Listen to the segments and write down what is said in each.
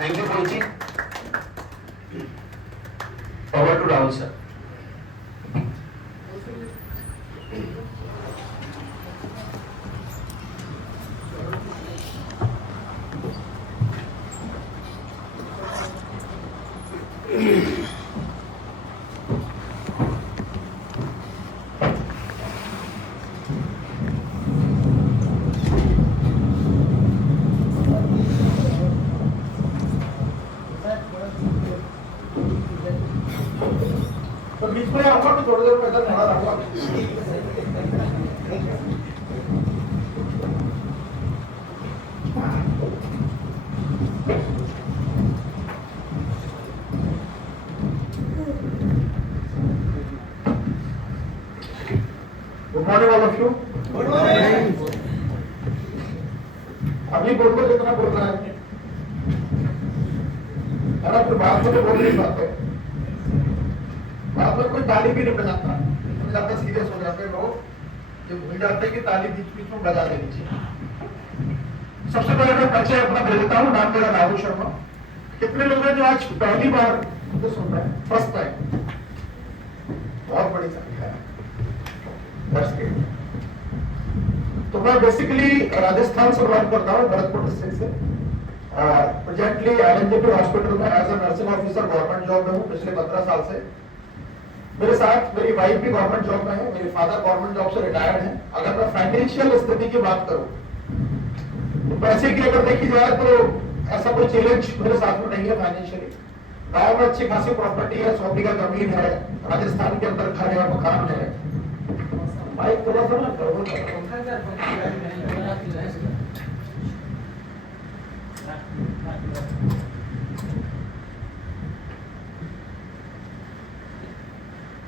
Thank you Kochi. Over to Rahul sir. तो बीच में आऊंगा तो थोड़ी देर में इधर खड़ा रहूंगा। Good morning all of you. Good morning. अभी बोल जितना बोल रहा है अरे फिर बात में तो बोल नहीं पाते, बात में कोई ताली भी नहीं बजाता, ज्यादा सीरियस हो जाते हैं लोग, ये भूल जाते हैं कि ताली बीच बीच में बजा देनी चाहिए। सबसे पहले मैं परिचय अपना दे देता हूँ। नाम मेरा राहुल शर्मा। कितने लोग हैं जो आज पहली बार तो सुन रहे हैं, फर्स्ट टाइम? बहुत बड़ी संख्या है। तो मैं बेसिकली राजस्थान से बात करता हूँ, भरतपुर डिस्ट्रिक्ट से। प्रेजेंटली एलएनजेपी हॉस्पिटल में as a nursing officer government job में हूँ पिछले 15 साल से। मेरे साथ मेरी वाइफ भी गवर्नमेंट जॉब में है, मेरे फादर गवर्नमेंट जॉब से रिटायर्ड हैं। अगर मैं फाइनेंशियल स्थिति की बात करूं तो पैसे की अगर देखी जाए तो ऐसा कोई चैलेंज मेरे साथ में नहीं है फाइनेंशियली। गांव में अच्छी खासी प्रॉपर्टी है, 100 बीघा जमीन है, राजस्थान के अंदर घर है, मकान है। बाइक थोड़ा सा ना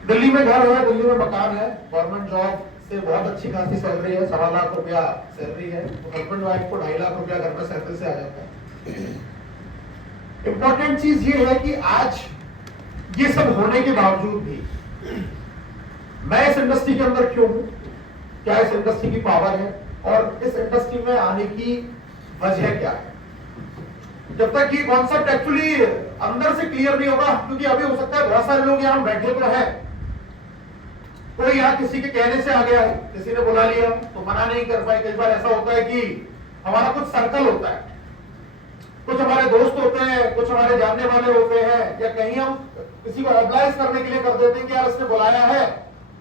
दिल्ली में घर है, दिल्ली में मकान है, गवर्नमेंट जॉब से बहुत अच्छी खासी सैलरी है, 1.25 लाख रुपया सैलरी है। तो हस्बैंड वाइफ को 2.5 लाख रुपया घर में सैलरी से आ जाता है। इंपॉर्टेंट चीज ये है कि आज ये सब होने के बावजूद भी मैं इस इंडस्ट्री के अंदर क्यों हूं, क्या इस इंडस्ट्री की पावर है और इस इंडस्ट्री में आने की वजह क्या है। जब तक ये कॉन्सेप्ट एक्चुअली अंदर से क्लियर नहीं होगा, क्योंकि अभी हो सकता है बहुत सारे लोग यहाँ बैठे तो है, कोई यहाँ किसी के कहने से आ गया है, किसी ने बुला लिया तो मना नहीं कर पाए। कई बार ऐसा होता है कि हमारा कुछ सर्कल होता है, कुछ हमारे दोस्त होते हैं, कुछ हमारे जानने वाले होते हैं, या कहीं हम किसी को ऑब्लाइज करने के लिए कर देते हैं कि यार इसने बुलाया है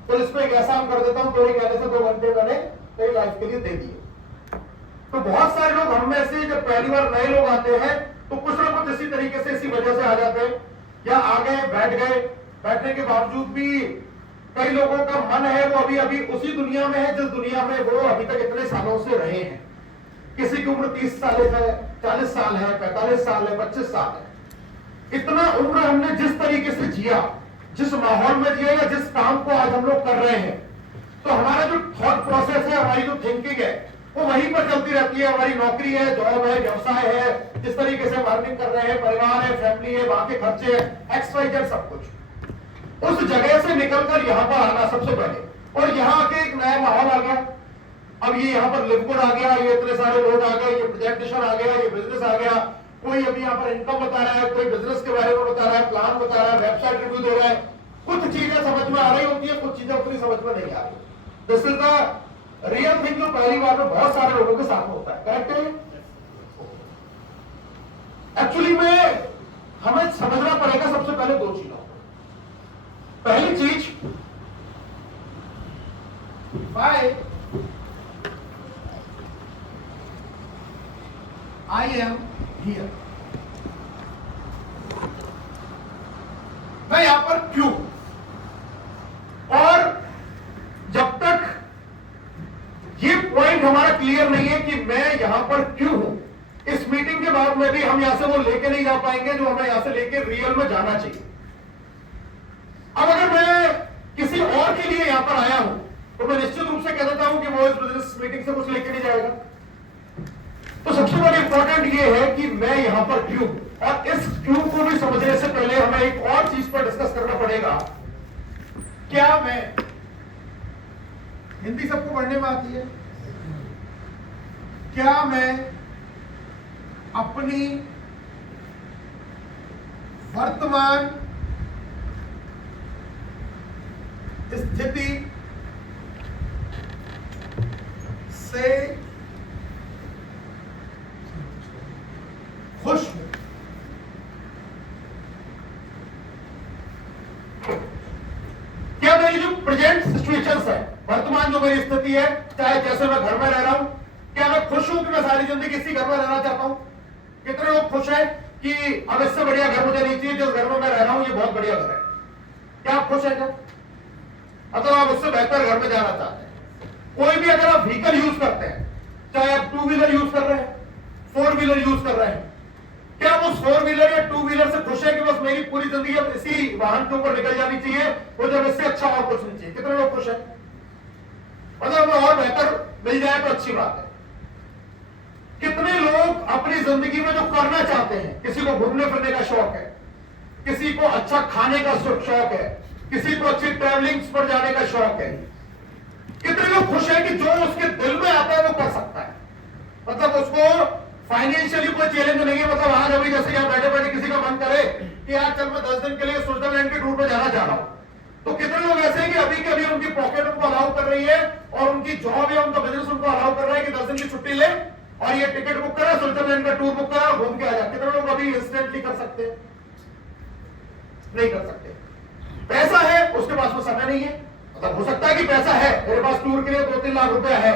तो इसमें एक ऐसा हम कर देता हूं, तेरे कहने से 2 घंटे मैंने तेरी लाइफ के लिए दे दिए। तो बहुत सारे लोग हम में से जब पहली बार नए लोग आते हैं तो कुछ ना कुछ इसी तरीके से इसी वजह से आ जाते हैं, या आ गए बैठ गए। बैठने के बावजूद भी कई लोगों का मन है वो अभी अभी उसी दुनिया में है जिस दुनिया में वो अभी तक इतने सालों से रहे हैं। किसी की उम्र 30 साल है, 40 साल है, 45 साल है, 25 साल है। इतना उम्र हमने जिस तरीके से जिया, जिस माहौल में जिया या जिस काम को आज हम लोग कर रहे हैं, तो हमारा जो थॉट प्रोसेस है, हमारी जो थिंकिंग है वो वहीं पर चलती रहती है। हमारी नौकरी है, जॉब है, व्यवसाय है, जिस तरीके से अर्निंग कर रहे हैं, परिवार है, फैमिली है, वहां के खर्चे हैं, XYZ सब कुछ, उस जगह से निकलकर यहाँ पर आना सबसे पहले। और यहाँ आके एक नया माहौल आ गया। अब ये यहाँ पर लिवगुड आ गया, ये इतने सारे लोग आ गए, ये प्रेजेंटेशन आ गया, ये बिजनेस आ गया। कोई अभी यहाँ पर इनकम बता रहा है, कोई बिजनेस के बारे में बता रहा है, प्लान बता रहा है, वेबसाइट रिव्यू दे रहा है। कुछ चीजें समझ में आ रही होती है, कुछ चीजें उतनी समझ में नहीं आ रही। This is the real thing जो पहली बार में बहुत सारे लोगों के साथ होता है। करेक्ट है? एक्चुअली में हमें समझना पड़ेगा सबसे पहले 2 चीजों। पहली चीज, why I am here, मैं यहां पर क्यों। और जब तक ये पॉइंट हमारा क्लियर नहीं है कि मैं यहां पर क्यों हूं, इस मीटिंग के बाद में भी हम यहां से वो लेके नहीं जा पाएंगे जो हमें यहां से लेके रियल में जाना चाहिए। अब अगर मैं किसी और के लिए यहां पर आया हूं तो मैं निश्चित रूप से कह देता हूं कि वो इस बिजनेस मीटिंग से कुछ लेके नहीं जाएगा। तो सबसे बड़ा इंपॉर्टेंट ये है कि मैं यहां पर क्यों, और इस क्यों को भी समझने से पहले हमें एक और चीज पर डिस्कस करना पड़ेगा। क्या मैं, हिंदी सबको पढ़ने में आती है, क्या मैं अपनी वर्तमान स्थिति से खुश हूं। क्या मेरी जो प्रेजेंट सिचुएशंस है, वर्तमान जो मेरी स्थिति है, चाहे जैसे मैं घर में रह रहा हूं, क्या मैं खुश हूं कि मैं सारी जिंदगी इसी घर में रहना चाहता हूं? कितने लोग खुश हैं कि अब इससे बढ़िया घर मुझे नहीं चाहिए, जिस घर में मैं रह रहा हूं ये बहुत बढ़िया घर है? क्या आप खुश हैं? क्या मतलब आप उससे बेहतर घर में जाना चाहते हैं? कोई भी अगर आप व्हीकल यूज करते हैं, चाहे आप 2 व्हीलर यूज कर रहे हैं, 4 व्हीलर यूज कर रहे हैं, क्या आप उस 4 व्हीलर या 2 व्हीलर से खुश है कि बस मेरी पूरी जिंदगी अब इसी वाहन के ऊपर निकल जानी चाहिए, वो जब इससे अच्छा और कुछ नहीं चाहिए? कितने लोग खुश हैं? मतलब हमें और बेहतर मिल जाए तो अच्छी बात है। कितने लोग अपनी जिंदगी में जो करना चाहते हैं, किसी को घूमने फिरने का शौक है, किसी को अच्छा खाने का शौक है, किसी को अच्छी ट्रैवलिंग्स पर जाने का शौक है, कितने लोग खुश हैं कि जो उसके दिल में आता है वो कर सकता है? मतलब उसको फाइनेंशियली कोई चैलेंज नहीं है। मतलब आज अभी जैसे यहाँ बैठे बैठे किसी का मन करे कि यार चल मैं 10 दिन के लिए स्विट्जरलैंड के टूर पे जाना चाह रहा हूं, तो कितने लोग ऐसे हैं कि अभी के अभी उनकी पॉकेट उनको अलाउ कर रही है और उनकी जॉब या उनका बिजनेस उनको अलाउ कर रहा है कि 10 दिन की छुट्टी ले और ये टिकट बुक करा, स्विट्जरलैंड का टूर बुक करा, घूम के आ जा। कितने लोग अभी इंस्टेंटली कर सकते हैं? नहीं कर सकते। पैसा है, उसके पास में समय नहीं है। मतलब हो सकता है कि पैसा है, मेरे पास टूर के लिए 2-3 लाख रुपया है,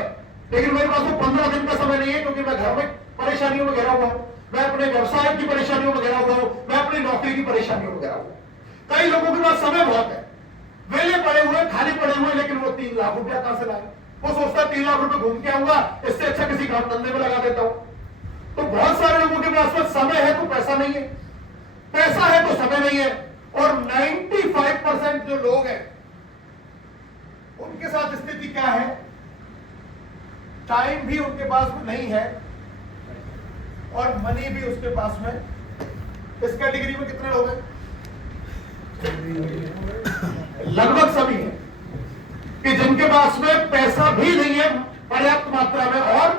लेकिन मेरे पास वो 15 दिन का समय नहीं है, क्योंकि मैं घर में परेशानियों में घिरा हुआ हूं, मैं अपने व्यवसाय की परेशानियों में घिरा हुआ हूं, मैं अपनी नौकरी की परेशानियों में घिरा हुआ हूं। कई लोगों के पास समय बहुत है, वेले पड़े हुए, खाली पड़े हुए, लेकिन वो 3 लाख रुपया कहां से लाए? वो सोचता है 3 लाख रुपए घूम के आऊंगा, इससे अच्छा किसी काम धंधे में लगा देता हूं। तो बहुत सारे लोगों के पास में समय है तो पैसा नहीं है, पैसा है तो समय नहीं है, और 95% जो लोग हैं उनके साथ स्थिति क्या है? टाइम भी उनके पास में नहीं है और मनी भी उसके पास में। इस कैटेगरी में कितने लोग हैं? लगभग सभी हैं कि जिनके पास में पैसा भी नहीं है पर्याप्त मात्रा में और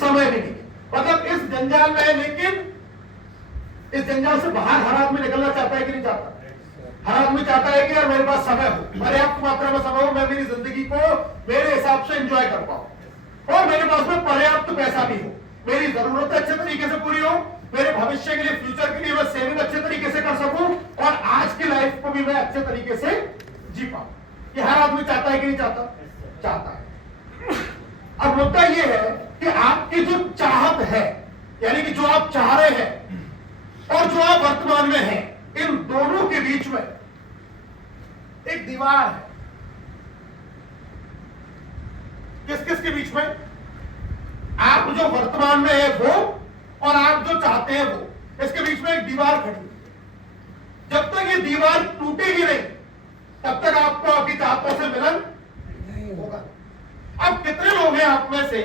समय भी नहीं है। मतलब इस जंजाल में है, लेकिन इस जंजाल से बाहर हर आदमी निकलना चाहता है कि नहीं चाहता? हर आदमी चाहता है कि यार मेरे पास समय हो, पर्याप्त मात्रा में समय हो, मैं मेरी जिंदगी को मेरे हिसाब से एंजॉय कर पाऊं और मेरे पास में पर्याप्त पैसा भी हो, मेरी जरूरतें अच्छे तरीके से पूरी हो, मेरे भविष्य के लिए, फ्यूचर के लिए मैं सेविंग अच्छे तरीके से कर सकूं और आज की लाइफ को भी मैं अच्छे तरीके से जी पाऊं। ये हर आदमी चाहता है कि नहीं चाहता? चाहता है। अब मुद्दा यह है कि आपकी जो चाहत है, यानी कि जो आप चाह रहे हैं और जो आप वर्तमान में हैं, इन दोनों के बीच में एक दीवार है। किस किस के बीच में? आप जो वर्तमान में है वो और आप जो चाहते हैं वो, इसके बीच में एक दीवार खड़ी है। जब तक ये दीवार टूटेगी नहीं तब तक आपको आपकी चाहतों से मिलन नहीं होगा। अब कितने लोग हैं आप में से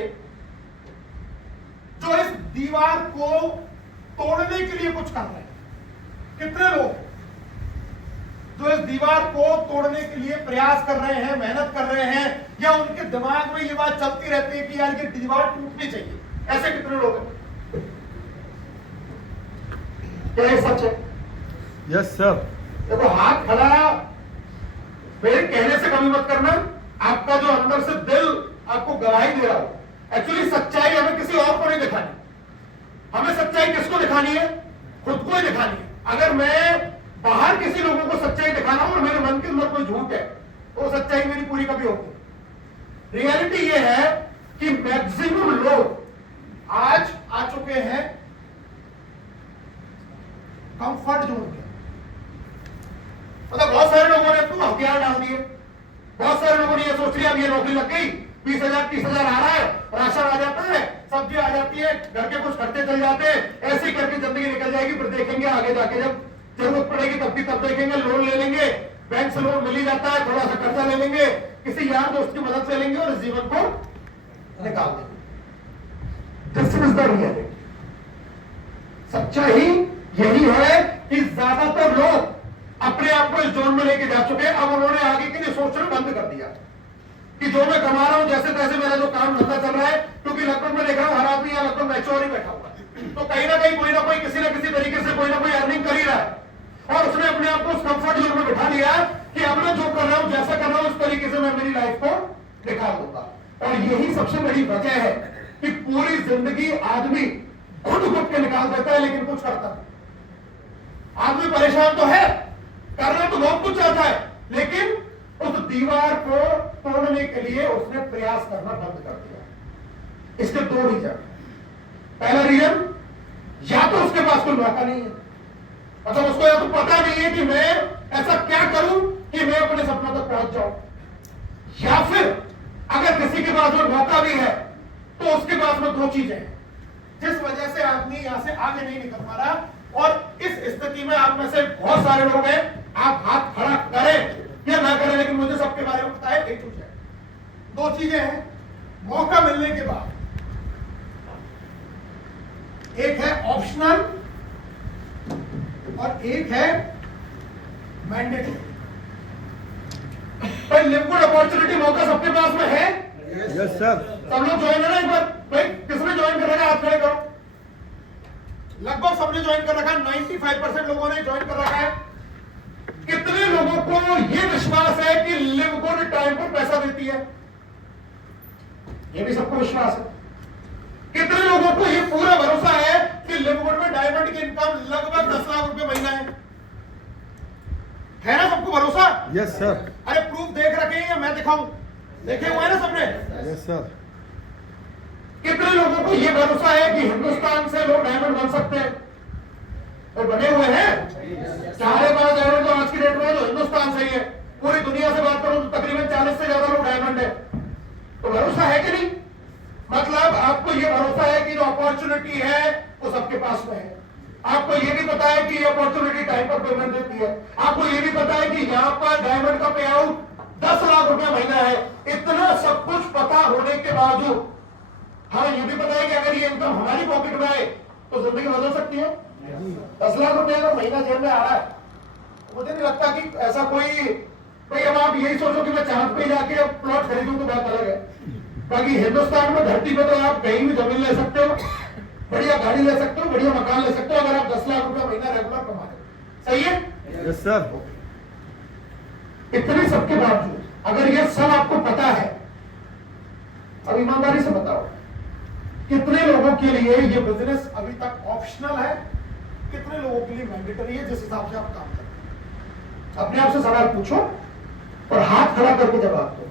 जो इस दीवार को तोड़ने के लिए कुछ कर रहे हैं? कितने लोग जो इस दीवार को तोड़ने के लिए प्रयास कर रहे हैं, मेहनत कर रहे हैं, या उनके दिमाग में ये बात चलती रहती है कि यार ये दीवार टूटनी चाहिए? ऐसे कितने लोग हैं? क्या ये सच है? Yes sir. देखो हाथ खड़ा, मेरे कहने से कभी मत करना। आपका जो अंदर से दिल आपको गवाही दे रहा हो, एक्चुअली सच्चाई हमें किसी और को नहीं दिखानी। हमें सच्चाई किसको दिखानी है? खुद को ही दिखानी है। अगर मैं बाहर किसी लोगों को सच्चाई दिखाना और मेरे मन के अंदर कोई झूठ है तो सच्चाई मेरी पूरी कभी होगी। रियलिटी ये है कि मैक्सिमम लोग आज आ चुके हैं कंफर्ट जोन के। मतलब बहुत सारे लोगों ने तो हथियार डाल दिए, बहुत सारे लोगों ने ये सोच लिया अब ये नौकरी लग गई, 20,000 30,000 आ रहा है, राशन आ जाता है, सब्जी आ जाती है, घर के कुछ खर्चे चल जाते हैं, ऐसे करके जिंदगी निकल जाएगी। फिर देखेंगे आगे जाके जब जरूरत पड़ेगी तब की तब देखेंगे, लोन ले लेंगे, बैंक से लोन मिल ही जाता है, थोड़ा सा कर्जा ले लेंगे, किसी यार दोस्त की मदद ले लेंगे और इस जीवन को निकाल देंगे। This is the reality. सच्चाई यही है कि ज्यादातर लोग अपने आप को इस जोन में लेके जा चुके हैं। अब उन्होंने आगे के लिए सोचना बंद कर दिया कि जो मैं कमा रहा हूं, जैसे तैसे मेरा जो काम धंधा चल रहा है, क्योंकि लगभग मैं देख रहा हूं हर आदमी यहाँ लगभग मैच्योर ही बैठा हुआ है, तो कहीं ना कहीं कोई ना कोई किसी ना किसी तरीके से कोई ना कोई अर्निंग कर ही रहा है। और उसने अपने आप को उस कंफर्ट जोन में बिठा लिया कि अब मैं जो कर रहा हूं, जैसा कर रहा हूं, उस तरीके से मैं मेरी लाइफ को निकाल दूंगा। और यही सबसे बड़ी वजह है कि पूरी जिंदगी आदमी घुट घुट के निकाल देता है लेकिन कुछ करता नहीं। आदमी परेशान तो है, करना तो बहुत कुछ चाहता है, लेकिन उस दीवार को तोड़ने के लिए उसने प्रयास करना बंद कर दिया। इसके दो रीजन। पहला रीजन, या तो उसके पास कोई मौका नहीं है, मतलब उसको या तो पता नहीं है कि मैं ऐसा क्या करूं कि मैं अपने सपनों तक पहुंच जाऊं, या फिर अगर किसी के पास में मौका भी है तो उसके पास में दो चीजें हैं जिस वजह से आदमी यहां से आगे नहीं निकल पा रहा। और इस स्थिति में आप में से बहुत सारे लोग हैं, आप हाथ खड़ा करें या ना करें, लेकिन मुझे सबके बारे में पता है एक चीज है, दो चीजें हैं। मौका मिलने के बाद एक है ऑप्शनल और एक है मैंडेटरी। भाई लिक्विड अपॉर्चुनिटी मौका सबके पास में है? Yes sir. सब लोग ज्वाइन है ना एक बार? भाई किसने ज्वाइन कर रखा है? हाथ खड़े करो। लगभग सबने ज्वाइन कर रखा है, 95% लोगों ने ज्वाइन कर रखा है। कितने लोगों को यह विश्वास है कि लिव गुड टाइम पर पैसा देती है? यह भी सबको विश्वास है। कितने लोगों को यह पूरा भरोसा है कि लिव गुड में डायमंड की इनकम लगभग 10 लाख रुपए महीना है ना सबको भरोसा? Yes sir. अरे प्रूफ देख रखे हैं या मैं दिखाऊं? देखे हुए हैं ना सबने? Yes sir. कितने लोगों को यह भरोसा है कि हिंदुस्तान से लोग डायमंड बन सकते हैं? और बने हुए हैं। 4.5 डायमंड तो आज की डेट में तो हिंदुस्तान से ही है। पूरी दुनिया से बात करूं तो तकरीबन 40 से ज्यादा लोग डायमंड है। तो भरोसा है कि नहीं? मतलब आपको यह भरोसा है कि जो अपॉर्चुनिटी है वो सबके पास में है। आपको यह भी पता है कि ये अपॉर्चुनिटी टाइम पर पेमेंट देती है। आपको यह भी पता है कि यहाँ पर डायमंड का पे आउट 10 लाख रुपया महीना है। इतना सब कुछ पता होने के बावजूद हमें यह भी पता है कि अगर ये इनकम हमारी पॉकेट में आए तो जिंदगी बदल सकती है। 10 लाख रुपया अगर महीना जेब में आ रहा है, मुझे नहीं लगता कि ऐसा कोई, भाई अब आप यही सोचो कि मैं चांद पे जाके प्लॉट खरीदूं तो बात अलग है। बाकी हिंदुस्तान में धरती पे तो आप कहीं भी जमीन ले सकते हो, बढ़िया गाड़ी ले सकते हो, बढ़िया मकान ले सकते हो, अगर आप 10 लाख रुपया महीना रेगुलर कमा रहे हो। सही है? Yes sir. इतने सबके बावजूद अगर ये सब आपको पता है, अब ईमानदारी से बताओ कितने लोगों के लिए ये बिजनेस अभी तक ऑप्शनल है, कितने लोगों के लिए मैंडेटरी है जिस हिसाब से आप काम करते हैं? अपने आप से सवाल पूछो और हाथ खड़ा करके जवाब दो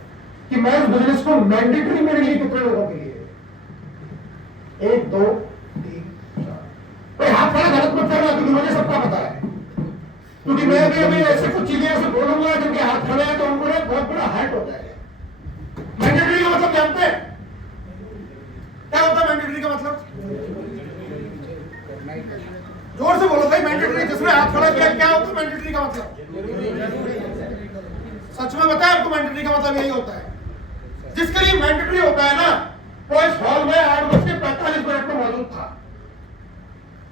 कि मैं इस बिजनेस को मैंडेटरी मेरे लिए कितने लोगों के लिए? 1 2 3 4। भाई हाथ खड़ा गलत मत करना क्योंकि मुझे सबका पता है, क्योंकि मैं अभी ऐसे कुछ चीजें ऐसे बोलूंगा जिनके हाथ खड़े हैं तो उनको एक बहुत बड़ा हर्ट हो जाएगा। मैंडेटरी का मतलब जानते हैं क्या होता है? मैंडेटरी का मतलब जोर से बोलो भाई। मैंडेटरी जिसने हाथ खड़ा किया, क्या होता है मैंडेटरी का मतलब? सच में बताया आपको? मैंडेटरी का मतलब यही होता है। जिसके लिए मैंडेटरी होता है ना, वो इस हॉल में 8:45 में मौजूद था।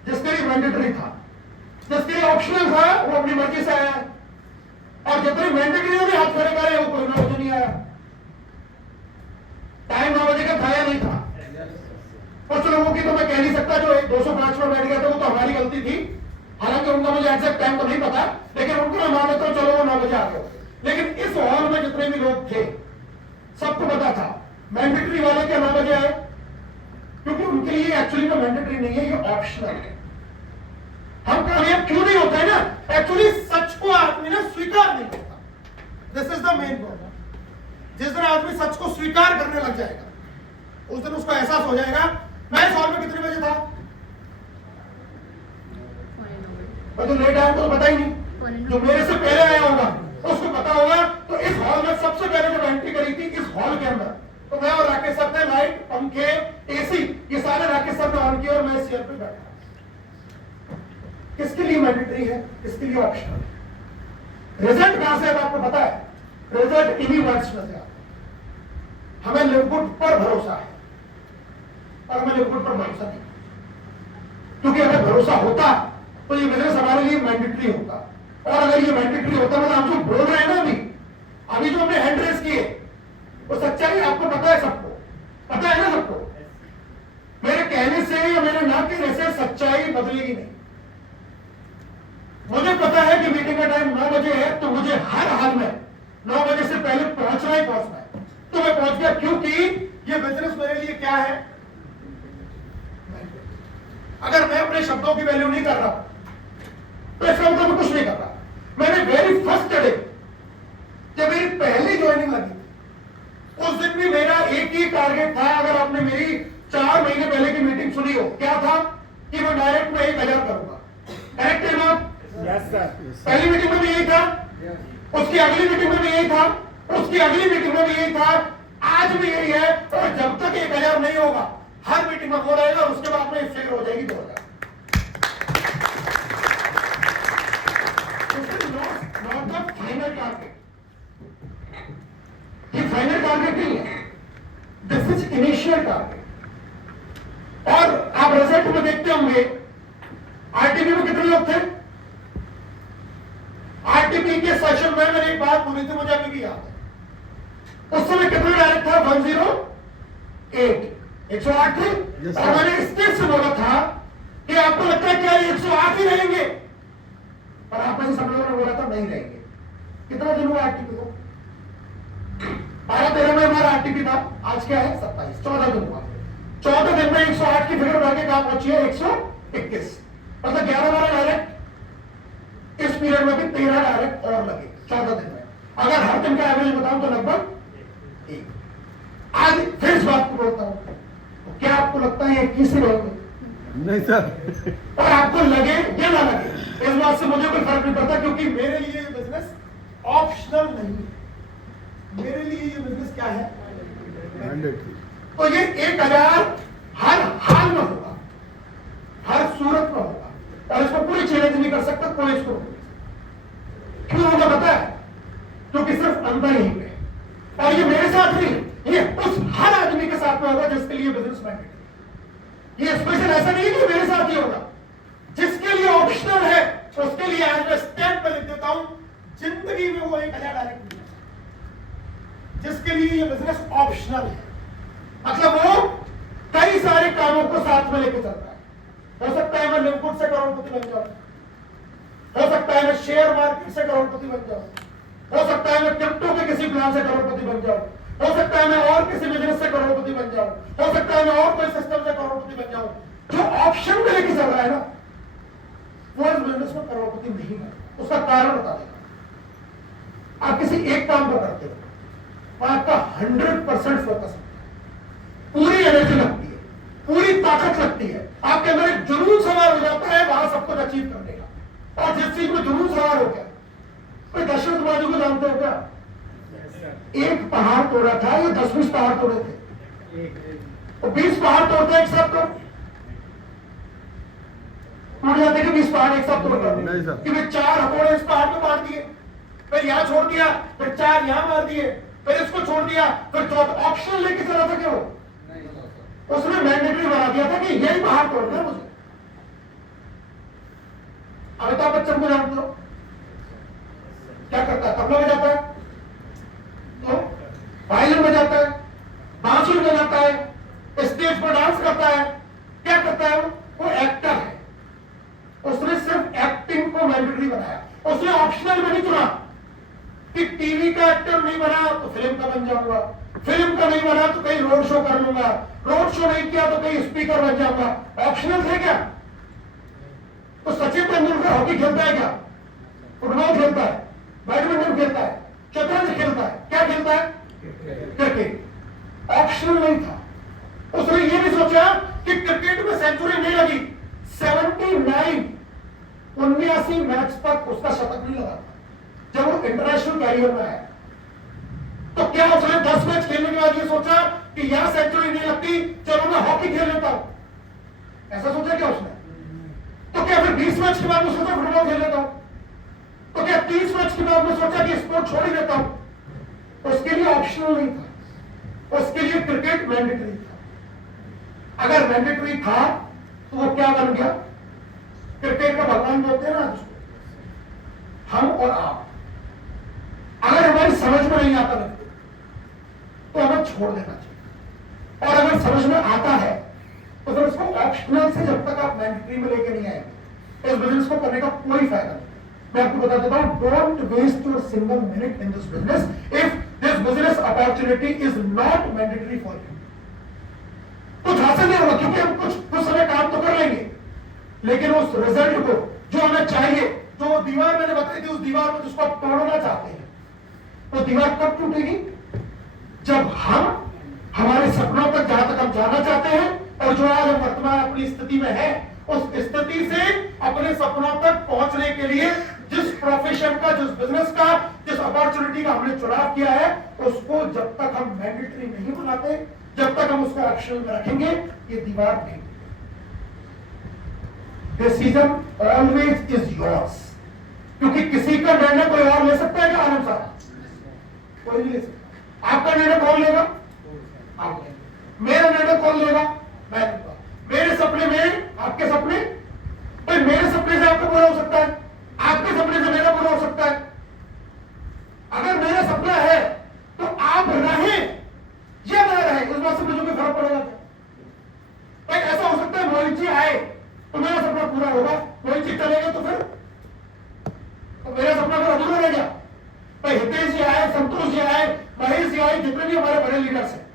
जिसके लिए मैंडेटरी था, जिसके लिए ऑप्शनल था, वो अपनी मर्जी से आया। और जितने मैंडेटरी ने हाथ खड़े करे वो कोई ना नहीं आया। टाइम 9 बजे का था या नहीं था? कुछ लोगों की तो मैं कह नहीं सकता, जो 205 में बैठ गया था वो तो हमारी गलती थी। हालांकि उनका मुझे एग्जैक्ट टाइम तो नहीं पता, लेकिन उनको मैं मान लेता हूं चलो वो 9 बजे आ गए। लेकिन इस हॉल में जितने भी लोग थे सबको पता था मैंडेटरी वाले क्या 9 बजे आए, क्योंकि उनके लिए एक्चुअली में मैंडेटरी नहीं है, ये ऑप्शनल है। हम कामयाब क्यों नहीं होते हैं ना? एक्चुअली सच को आदमी ना स्वीकार नहीं करता। This is the main problem. जिस दिन आदमी सच को स्वीकार करने लग जाएगा उस दिन उसको एहसास हो जाएगा। मैं इस हॉल में कितने बजे था? मैं तो लेट आया तो पता ही नहीं। जो मेरे से पहले आया होगा उसको पता होगा। तो इस हॉल में सबसे पहले जब एंट्री करी थी इस हॉल के अंदर, तो मैं और राकेश सर ने लाइट, पंखे, एसी ये सारे राकेश सर ने ऑन किया और मैं इस चेयर पे बैठा। किसके लिए मैंडेटरी है, किसके लिए ऑप्शनल? रिजल्ट कहां से है आपको पता है? रिजल्ट इन्हीं वर्ड्स में से आता है। हमें लिक्विड पर भरोसा है और हमें लिक्विड पर भरोसा नहीं, क्योंकि अगर भरोसा होता तो ये बिजनेस हमारे लिए मैंडेटरी होता। और अगर ये मैंडेटरी होता मतलब हम जो बोल रहे हैं ना अभी जो हमने हैंड रेस किए वो सच्चाई आपको पता है, सबको पता है ना सबको। मेरे कहने से या मेरे ना कहने से सच्चाई बदलेगी नहीं। मुझे पता है कि मीटिंग का टाइम 9 बजे है, तो मुझे हर हाल में 9 बजे से पहले पहुंचना ही पहुंचना है। तो मैं पहुंच गया, क्योंकि ये बिजनेस मेरे लिए क्या है। अगर मैं अपने शब्दों की वैल्यू नहीं कर रहा तो इसका मतलब मैं कुछ नहीं कर रहा। मैंने वेरी फर्स्ट डे जब मेरी पहली ज्वाइनिंग लगी, उस दिन भी मेरा एक ही टारगेट था। अगर आपने मेरी 4 महीने पहले की मीटिंग सुनी हो, क्या था कि मैं डायरेक्ट में 1000 करूंगा। करेक्ट है ना? Yes sir. पहली मीटिंग में भी यही था, उसकी अगली मीटिंग में भी यही था, उसकी अगली मीटिंग में भी यही था, आज भी यही है। और जब तक 1000 नहीं होगा, हर मीटिंग में वो रहेगा, और उसके बाद में फिगर हो जाएगी 2000। नॉट द फाइनल टारगेट, ये फाइनल टारगेट नहीं है, दिस इज इनिशियल टारगेट। और आप रिजल्ट में देखते होंगे, आरटीपी में कितने लोग थे? आरटीपी के सेशन में मैंने एक बात बोली थी, मुझे अभी भी याद है। उस समय कितने डायरेक्ट था? 108, 108 थे। Yes, और sir. मैंने स्टेज से बोला था कि आपको लगता है क्या ये 108 ही रहेंगे? और आप में से सब लोगों ने बोला था नहीं रहेंगे। कितना दिन हुआ आरटीपी को? 12-13 में हमारा आरटीपी था, आज क्या है? 27, 14 दिन हुआ। 14 दिन में 108 की फिगर बढ़ के कहां पहुंची है? 121। मतलब 11-12 डायरेक्ट, इस पीरियड में भी 13 डायरेक्ट और लगे 14 दिन में। अगर हर दिन का एवरेज बताऊं तो लगभग 1। आज फिर इस बात को बोलता हूं, तो क्या आपको लगता है 21 ही रहेंगे? नहीं सर। और आपको लगे या ना लगे, इस बात से मुझे कोई फर्क नहीं पड़ता, क्योंकि मेरे लिए ये बिजनेस ऑप्शनल नहीं है। मेरे लिए ये बिजनेस क्या है? मैंडेटरी। तो ये 1000 हर हाल में होगा, हर सूरत में होगा, और इसको कोई चैलेंज नहीं कर सकता, कोई इसको क्यों होगा पता है? क्योंकि सिर्फ अंदर यहीं पे, और ये मेरे साथ नहीं, ये उस हर आदमी के साथ में होगा जिसके लिए बिजनेस मैंडेटरी। ये स्पेशल ऐसा नहीं है कि मेरे साथ ही होगा, जिसके लिए ऑप्शनल है उसके लिए आज मैं स्टैंप पे लिख देता हूं, जिंदगी में वो 1000 डायरेक्ट नहीं है। जिसके लिए ये बिजनेस ऑप्शनल है, मतलब वो कई सारे कामों को साथ में लेके चलता है। हो सकता है मैं लिंकड से करोड़पति बन जाऊं, हो सकता है मैं शेयर मार्केट से करोड़पति बन जाऊं, हो सकता है मैं क्रिप्टो के किसी प्लान से करोड़पति बन जाऊं, हो सकता है मैं और किसी बिजनेस से करोड़पति बन जाऊं, हो सकता है मैं और कोई सिस्टम से करोड़पति बन जाऊं। जो ऑप्शन में लेके चल रहा है ना, वो इस बिजनेस में करोड़पति नहीं है। उसका कारण बता देगा। आप किसी एक काम को करते हो, आपका 100% फोकस, पूरी एनर्जी लगती है, पूरी ताकत लगती है, आपके अंदर एक जुनून सवार हो जाता है वहां सब कुछ अचीव करने का। और जिस चीज में जुनून सवार हो गया, कोई दशरथ बाजू को जानते हो क्या? एक पहाड़ तोड़ा था, ये 10-20 पहाड़ तोड़े थे, तो 20 पहाड़ तोड़ते एक साथ, तो टूट जाते कि 20 पहाड़ एक साथ तोड़ नहीं सर। कि मैं 4 हथौड़े इस पहाड़ में मार दिए, फिर यहां छोड़ दिया, फिर 4 यहां मार दिए, फिर इसको छोड़ दिया, फिर चौथा ऑप्शन लेके चला था क्या वो? उसने मैंडेटरी बना दिया था कि यही पहाड़ तोड़ना है मुझे। अमिताभ बच्चन को जानते हो, क्या करता है? तबला बजाता है, तो वायलिन बजाता है, बांसुरी बजाता है, स्टेज पर डांस करता है। क्या करता है वो एक्टर है। उसने सिर्फ एक्टिंग को मैंडेटरी बनाया, उसने ऑप्शनल में नहीं चुना कि टीवी का एक्टर नहीं बना तो फिल्म का बन जाऊंगा, फिल्म का नहीं बना तो कहीं रोड शो कर लूंगा, रोड शो नहीं किया तो कहीं स्पीकर बन जाऊंगा। ऑप्शनल थे क्या? तो सचिन तेंदुलकर हॉकी खेलता है क्या? फुटबॉल खेलता है, बैडमिंटन खेलता है, शतरंज खेलता है, क्या खेलता है? क्रिकेट। ऑप्शनल नहीं था। उसने ये भी सोचा कि क्रिकेट में सेंचुरी नहीं लगी, 79 मैच तक उसका शतक नहीं लगा था जब वो इंटरनेशनल कैरियर में आया। तो क्या उसने 10 मैच खेलने के बाद ये सोचा कि यहां सेंचुरी नहीं लगती, चलो मैं हॉकी खेल लेता हूं? ऐसा सोचा क्या उसने? तो क्या फिर 20 मैच के बाद में सोचा फुटबॉल खेल लेता हूं? तो क्या 30 मैच के बाद में सोचा कि स्पोर्ट छोड़ ही देता हूं? उसके लिए ऑप्शनल नहीं था, उसके लिए क्रिकेट मैंडेटरी था। अगर मैंडेटरी था तो वो क्या बन गया? क्रिकेट का भगवान बोलते हैं ना जिसको, हम और आप। अगर हमारी समझ में नहीं आता नहीं तो हमें छोड़ देना चाहिए, और अगर समझ में आता है तो फिर उसको ऑप्शनल से जब तक आप मैंडेटरी में लेके नहीं आएंगे, इस बिजनेस को करने का कोई फायदा नहीं। मैं आपको बता देता हूं, don't waste your single minute in this business if this business opportunity is not mandatory for you. कुछ हासिल नहीं होगा, क्योंकि हम कुछ समय काम तो कर लेंगे, लेकिन उस रिजल्ट को जो हमें चाहिए, जो दीवार मैंने बताई थी, उस दीवार को जिसको आप तोड़ना चाहते हैं, वो दीवार कब टूटेगी? जब हम हमारे सपनों तक, जहां तक हम जाना चाहते हैं, और जो आज हम वर्तमान अपनी स्थिति में है, उस स्थिति से अपने सपनों तक पहुंचने के लिए जिस प्रोफेशन का, जिस बिजनेस का, जिस अपॉर्चुनिटी का हमने चुनाव किया है, उसको जब तक हम मैंडेटरी नहीं बनाते, जब तक हम उसको एक्शन में रखेंगे, ये दीवार नहीं। डिसीजन ऑलवेज इज योर्स, क्योंकि किसी का निर्णय कोई और ले सकता है क्या? आनंद साहब, कोई नहीं ले सकता। आपका निर्णय कौन लेगा? आप लेंगे। मेरा निर्णय कौन लेगा? मैं लूंगा। मेरे सपने में आपके सपने, भाई मेरे सपने से आपका बुरा हो सकता है, आपके सपने से मेरा बुरा हो सकता है। अगर मेरा सपना है तो आप रहें या ना रहें, उस बात से मुझे कोई फर्क पड़ेगा क्या? भाई ऐसा हो सकता है मोहित जी आए तो मेरा सपना पूरा होगा, मोहित जी चले गए तो फिर तो मेरा सपना फिर अधूरा रह गया। भाई हितेश जी आए, संतोष जी आए, महेश जी आए, जितने भी हमारे बड़े लीडर्स हैं,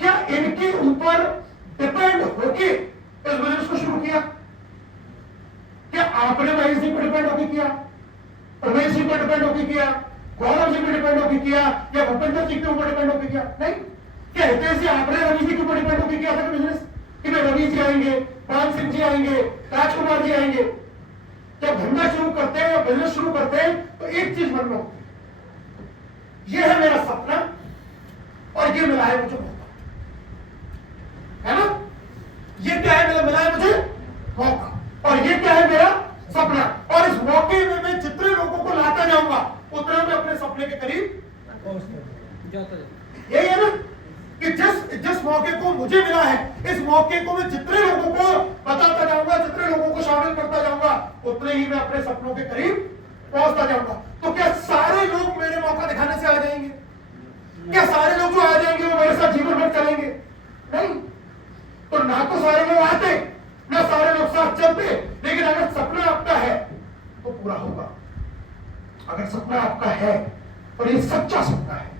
क्या इनके ऊपर डिपेंड होके इस बिजनेस को शुरू किया? क्या आपने महेश जी पर डिपेंड होके किया, रमेश जी पर डिपेंड होके किया, गौरव जी पर डिपेंड होके किया, या भूपेंद्र जी के ऊपर डिपेंड होके किया? नहीं। क्या हितेश जी आपने रवि जी के ऊपर डिपेंड होके किया था बिजनेस, कि भाई रवि जी आएंगे, पान सिंह जी आएंगे, राजकुमार जी आएंगे? जब धंधा शुरू करते हैं या बिजनेस शुरू करते हैं तो एक चीज मन में होती है, ये है मेरा सपना और ये मिला है मुझे मौका, है ना? ये क्या है? मिला है मुझे मौका, और ये क्या है? मेरा सपना। और इस मौके में मैं जितने लोगों को लाता जाऊंगा, उतना मैं अपने सपने के करीब यही है ना, कि जिस मौके को मुझे मिला है, इस मौके को मैं जितने लोगों को बताता जाऊंगा, जितने लोगों को शामिल करता जाऊंगा, उतने ही मैं अपने सपनों के करीब पहुंचता जाऊंगा। तो क्या सारे लोग मेरे मौका दिखाने से आ जाएंगे? क्या सारे लोग जो आ जाएंगे वो मेरे साथ जीवन भर चलेंगे? नहीं। तो ना तो सारे लोग आते, ना सारे लोग साथ चलते, लेकिन अगर सपना आपका है तो पूरा होगा। अगर सपना आपका है और ये सच्चा सपना है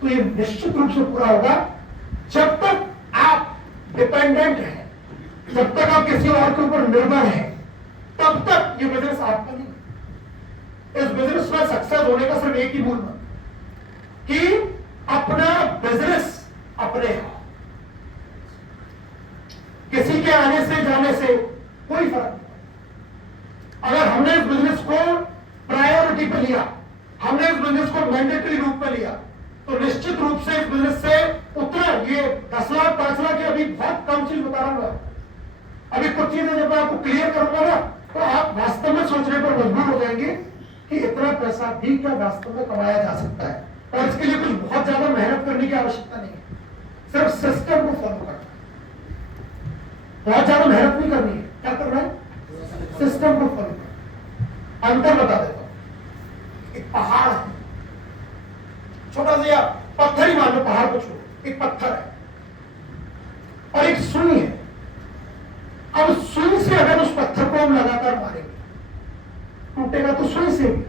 तो ये निश्चित रूप से पूरा होगा। जब तक आप डिपेंडेंट हैं, जब तक आप किसी और के ऊपर निर्भर हैं, तब तक ये बिजनेस आपका नहीं। इस बिजनेस में सक्सेस होने का सिर्फ एक ही मूल मंत्र, कि अपना बिजनेस अपने हाथ, किसी के आने से जाने से कोई फर्क नहीं। अगर हमने इस बिजनेस को प्रायोरिटी पे लिया, हमने इस बिजनेस को मैंडेटरी रूप में लिया, तो निश्चित रूप से इस बिजनेस से उतना, ये 10 लाख 5 लाख की अभी बहुत कम चीज बता रहा हूं। अभी कुछ चीजें जब मैं आपको क्लियर करूंगा ना, तो आप वास्तव में सोचने पर मजबूर हो जाएंगे कि इतना पैसा भी क्या वास्तव में कमाया जा सकता है। और इसके लिए कुछ बहुत ज्यादा मेहनत करने की आवश्यकता नहीं है, सिर्फ सिस्टम को फॉलो करना है। बहुत ज्यादा मेहनत नहीं करनी है, क्या करना है? सिस्टम को फॉलो करना। अंतर बता देता हूं। एक पहाड़ है, छोटा सा पत्थर ही मान लो, पहाड़ को छोड़ो, एक पत्थर है और एक सुई है। अब सुई से अगर उस पत्थर को हम लगातार मारेंगे, टूटेगा तो सुई से भी,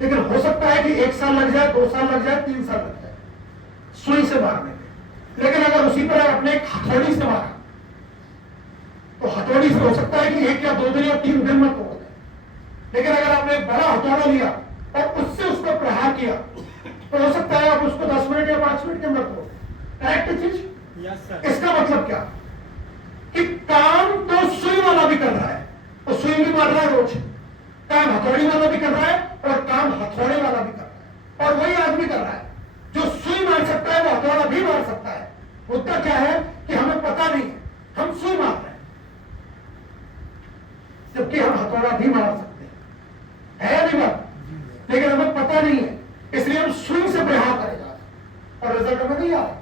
लेकिन हो सकता है कि 1 साल लग जाए, 2 साल लग जाए, 3 साल लग जाए सुई से मारने में। लेकिन अगर उसी पर अपने एक हथौड़ी से मारा तो हथौड़ी से हो सकता है कि 1 या 2 दिन या 3 दिन में तोड़ दे। लेकिन अगर आपने एक बड़ा हथौड़ा लिया और उससे उस पर प्रहार किया तो हो सकता है आप उसको 10 मिनट या 5 मिनट के अंदर तोड़। करेक्ट चीज? इसका मतलब क्या कि काम तो सुई वाला भी कर रहा है, तो सुई भी मार रहा है रोज, काम हथौड़ी वाला भी कर रहा है और काम हथौड़े वाला भी कर रहा है, और वही आदमी कर रहा है। जो सुई मार सकता है वो हथौड़ा भी मार सकता है। मुद्दा क्या है कि हमें पता नहीं है, हम सुई मार रहे हैं जबकि हम हथौड़ा भी मार सकते हैं, है नहीं बात? लेकिन हमें पता नहीं है, इसलिए हम सुई से प्रहार करे जा रहे हैं और रिजल्ट हमें नहीं आ रहा।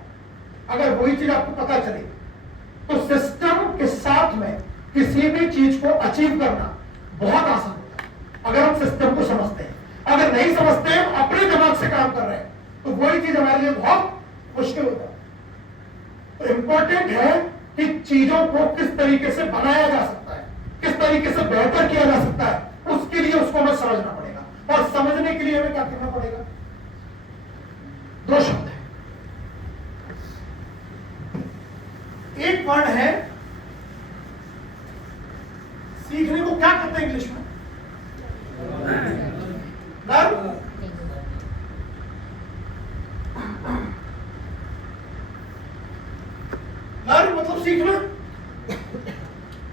अगर वही चीज आपको पता चले तो सिस्टम के साथ में किसी भी चीज को अचीव करना बहुत आसान होता है, अगर हम सिस्टम को समझते हैं। अगर नहीं समझते हैं, अपने दिमाग से काम कर रहे हैं, तो वही चीज हमारे लिए बहुत मुश्किल होता है। तो इंपॉर्टेंट है कि चीजों को किस तरीके से बनाया जा सकता है, किस तरीके से बेहतर किया जा सकता है, उसके लिए क्या करना पड़ेगा? 2 शब्द है, एक वर्ड है, सीखने को क्या कहते हैं इंग्लिश में? लर्न। लर्न मतलब सीखना।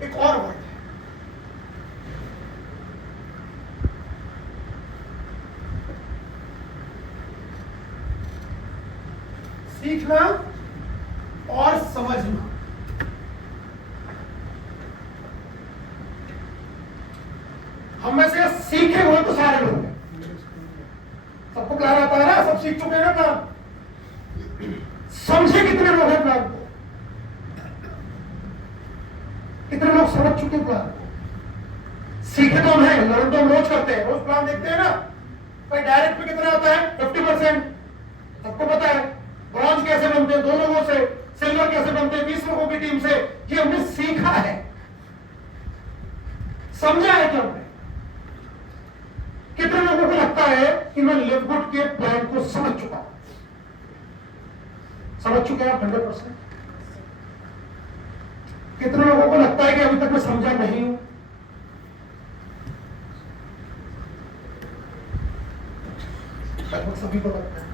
एक और वर्ड है, सीखना और समझना। हम में से सीखे हुए तो सारे लोग हैं, सबको प्लान आता है ना, सब सीख चुके हैं ना प्लान। समझे कितने लोग हैं प्लान को? कितने लोग समझ चुके प्लान को? सीखे तो हम हैं, लर्न तो हम रोज करते हैं, रोज प्लान देखते हैं ना। भाई डायरेक्ट पे कितना आता है? 50%। सबको पता है ब्रॉन्ज कैसे बनते हैं, 2 लोगों से। सिल्वर कैसे बनते हैं, 20 लोगों की टीम से। ये हमने सीखा है, समझा है क्या हमने? कितने लोगों को लगता है कि मैं लिवगुड के प्लान को समझ चुका हूं? समझ चुके हैं आप 100%? कितने लोगों को लगता है कि अभी तक मैं समझा नहीं हूं? लगभग सभी को लगता है।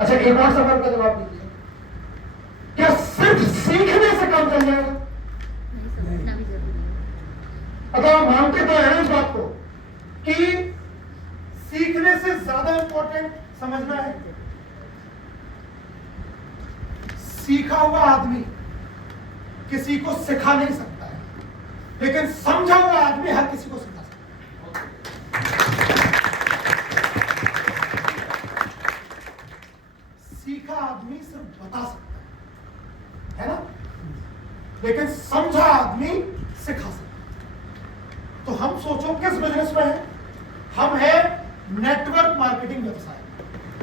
अच्छा, एक और सवाल का जवाब दीजिए, क्या सिर्फ सीखने से काम चल जाएगा? अगर आप मानते तो हैं इस बात को कि सीखने से ज्यादा इंपॉर्टेंट समझना है। सीखा हुआ आदमी किसी को सिखा नहीं सकता है, लेकिन समझा हुआ आदमी हर किसी को सिखा सकता है। सीखा आदमी सिर्फ बता सकता है ना, लेकिन समझा आदमी सिखा सकता है। तो हम सोचो किस बिजनेस में है? हम है नेटवर्क मार्केटिंग व्यवसाय।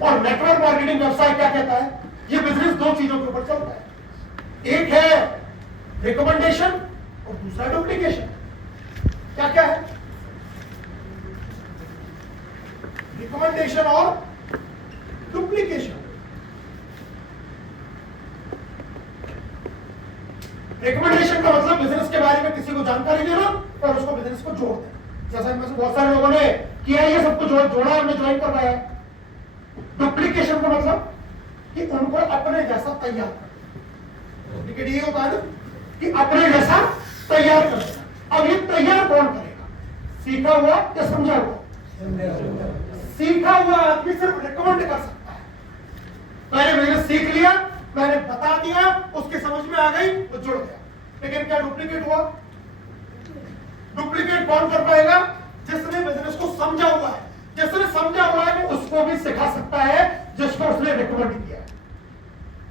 और नेटवर्क मार्केटिंग व्यवसाय क्या कहता है? ये बिजनेस 2 चीजों के ऊपर चलता है, एक है रिकमेंडेशन और दूसरा डुप्लीकेशन। क्या क्या है? रिकमेंडेशन और डुप्लीकेशन। रिकमेंडेशन का मतलब बिजनेस के बारे में किसी को जानकारी देना और उसको बिजनेस को जोड़ देना, जैसा इनमें से बहुत सारे लोगों ने किया, ये सबको जोड़ा, हमने ज्वाइन करवाया। डुप्लीकेशन का मतलब कि उनको अपने जैसा तैयार कर। डुप्लीकेट ये होता है ना कि अपने जैसा तैयार कर देना। अब ये तैयार कौन करेगा? सीखा हुआ या समझा हुआ? सीखा हुआ आदमी सिर्फ रिकमेंड कर सकता है। मैंने सीख लिया, मैंने बता दिया, उसके समझ में आ गई, वो जुड़ गया। लेकिन क्या डुप्लीकेट हुआ? डुप्लीकेट कौन कर पाएगा? जिसने बिजनेस को समझा हुआ है। जिसने समझा हुआ है वो उसको भी सिखा सकता है जिसको उसने रिकमेंड किया है।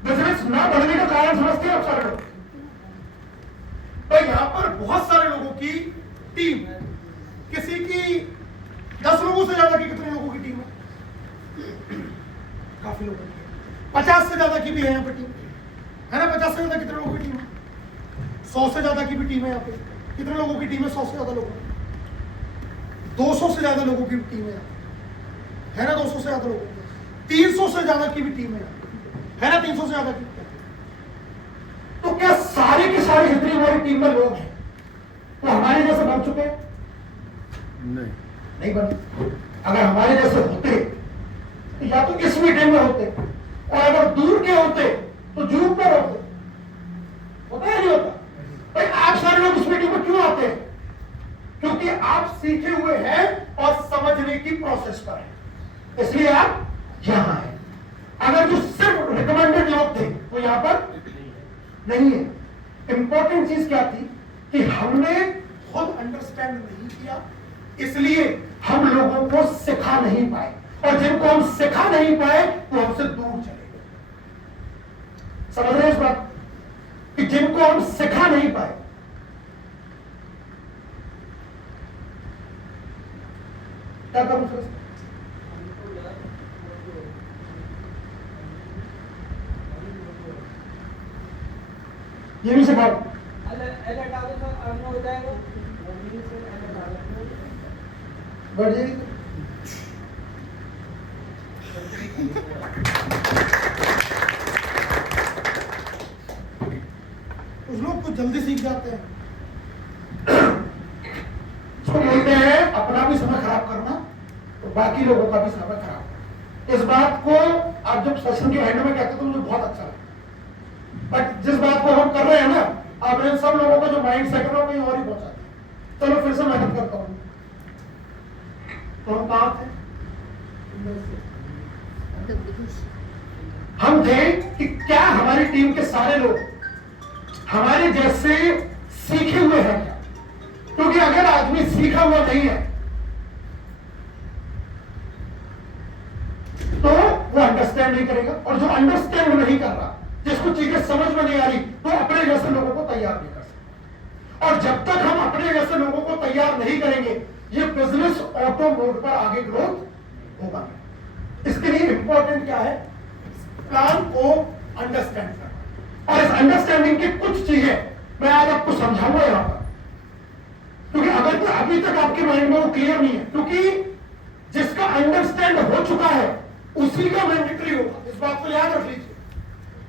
बिजनेस ना बढ़ने का कारण समझते हैं आप सारे लोग? तो यहां पर बहुत सारे लोगों की टीम है, किसी की 10 लोगों से ज्यादा की कितने लोगों की टीम है? काफी लोगों की, 50 से ज्यादा की भी है यहाँ पे टीम, है ना? 50 से ज्यादा कितने लोगों की टीम है? 100 से ज्यादा की भी टीम है यहाँ पे। कितने लोगों की टीम है? 100 से ज्यादा लोगों की। 200 से ज्यादा लोगों की टीम है ना? 200 से ज्यादा लोगों की। 300 से ज्यादा की भी टीम है ना? 300 से ज्यादा की। तो क्या सारे के सारे जितनी हमारी टीम में लोग हैं तो हमारे जैसे बन चुके हैं? नहीं बने। अगर हमारे जैसे होते तो या तो इस मीटिंग में होते, और अगर दूर के होते तो जूम पर होते। होता है नहीं होता? भाई आप सारे लोग इस मीटिंग में क्यों आते हैं? क्योंकि आप सीखे हुए हैं और समझने की प्रोसेस पर है, इसलिए आप यहां हैं। अगर जो सिर्फ रिकमेंडेड लोग थे वो यहां पर नहीं है। इंपॉर्टेंट चीज क्या थी कि हमने खुद अंडरस्टैंड नहीं किया, इसलिए हम लोगों को सिखा नहीं पाए, और जिनको हम सिखा नहीं पाए वो हमसे दूर चले गए। समझ रहे हैं इस बात कि जिनको हम सिखा नहीं पाए, क्या करूं फिर? ये भी सिखा बढ़ जाएगी। तो बाकी लोगों का भी समय खराब है। इस बात को आप जब सेशन के एंड में कहते तो मुझे बहुत अच्छा लगा, बट जिस बात को हम कर रहे हैं ना, आपने सब लोगों का जो माइंड सेट है वो कहीं और ही पहुंचा दिया। चलो फिर से मेहनत करता हूँ। तो हम कहाँ थे? हम थे कि क्या हमारी टीम के सारे लोग हमारे जैसे सीखे हुए हैं क्या? क्योंकि अगर आदमी सीखा हुआ नहीं है तो वो अंडरस्टैंड नहीं करेगा, और जो अंडरस्टैंड नहीं कर रहा, जिसको चीजें समझ में नहीं आ रही, तो अपने जैसे लोगों को तैयार नहीं कर सकता। और जब तक हम अपने जैसे लोगों को तैयार नहीं करेंगे, ये बिजनेस ऑटो मोड पर आगे ग्रोथ होगा। इसके लिए इंपॉर्टेंट क्या है? प्लान को अंडरस्टैंड करना। और इस अंडरस्टैंडिंग की कुछ चीजें मैं आज आपको समझाऊंगा यहां पर, क्योंकि अगर तो अभी तक आपके माइंड में वो क्लियर नहीं है, क्योंकि जिसका अंडरस्टैंड हो चुका है उसी का मैंडेटरी होगा। इस बात को याद रख लीजिए।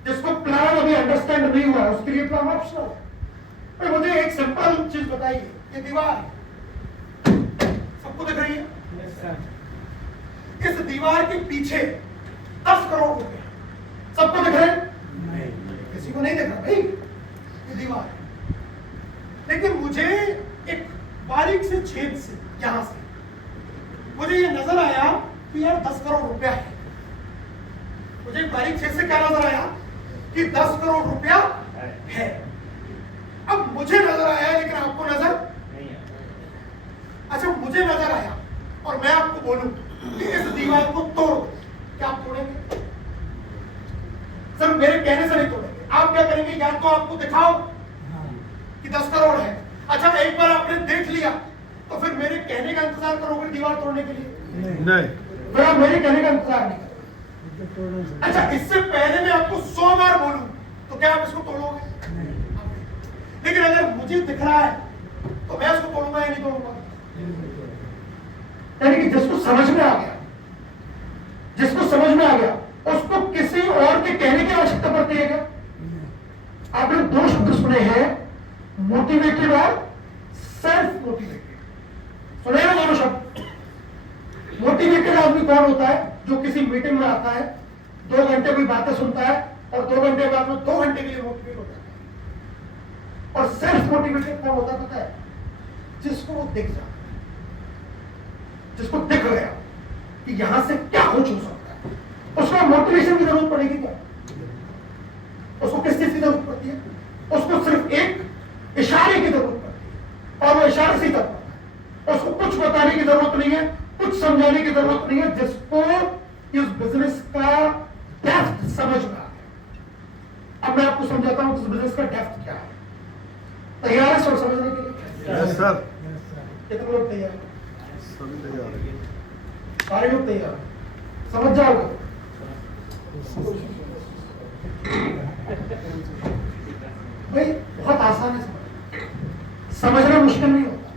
जिसको प्लान अभी अंडरस्टैंड नहीं हुआ है उसके लिए प्लान ऑप्शनल है। तो मुझे एक सिंपल चीज बताइए, ये दीवार सबको दिख रही है? इस दीवार के पीछे 10 करोड़ रुपए सबको दिख रहे हैं? किसी को नहीं दिख रहा भाई, ये दीवार है। लेकिन मुझे एक बारीक से छेद से यहां से मुझे ये नजर आया कि यार 10 करोड़ रुपया है। मुझे एक बारीक छेद से क्या नजर आया कि 10 करोड़ रुपया है। अब मुझे नजर आया, लेकिन आपको नजर नहीं आया। अच्छा, मुझे नजर आया और मैं आपको बोलूं कि इस दीवार को तोड़, क्या आप तोड़ेंगे? सर मेरे कहने से नहीं तोड़ेंगे। आप क्या करेंगे? या तो आपको दिखाओ कि 10 करोड़ है। अच्छा, एक बार आपने देख लिया तो फिर मेरे कहने का इंतजार करोगे दीवार तोड़ने के लिए? नहीं। फिर आप मेरे कहने का इंतजार नहीं करोगे। अच्छा, इससे पहले मैं आपको 100 बार बोलूं तो क्या आप इसको तोड़ोगे? लेकिन अगर मुझे दिख रहा है तो मैं इसको तोड़ूंगा या नहीं तोड़ूंगा? यानी कि जिसको समझ में आ गया, जिसको समझ में आ गया, उसको किसी और के कहने की आवश्यकता पड़ती है क्या? आपने 2 शब्द सुने हैं, मोटिवेटेड और सेल्फ मोटिवेटेड। सुने हैं दोनों शब्द? मोटिवेटेड आदमी कौन होता है? जो किसी मीटिंग में आता है, 2 घंटे कोई बातें सुनता है और 2 घंटे बाद में 2 घंटे के लिए मोटिवेट होता है। और सेल्फ मोटिवेटेड कौन होता है पता है? जिसको वो दिख जाता है, जिसको दिख गया कि यहां से क्या हो सकता है, उसको मोटिवेशन की जरूरत पड़ेगी क्या? उसको किस चीज की जरूरत पड़ती है? उसको सिर्फ एक इशारे की जरूरत पड़ती है, और वो इशारे से ही करता है। उसको कुछ बताने की जरूरत नहीं है, कुछ समझाने की जरूरत नहीं है। जिसको इस बिजनेस का डेप्थ समझ में आ गया। अब मैं आपको समझाता हूं कि इस बिजनेस का डेप्थ क्या है। तैयार है सर समझने के लिए? Yes sir. कितने लोग तैयार हैं? सभी तैयार हैं। सारे लोग तैयार हैं? समझ जाओगे? भाई बहुत आसान है समझना मुश्किल नहीं होता,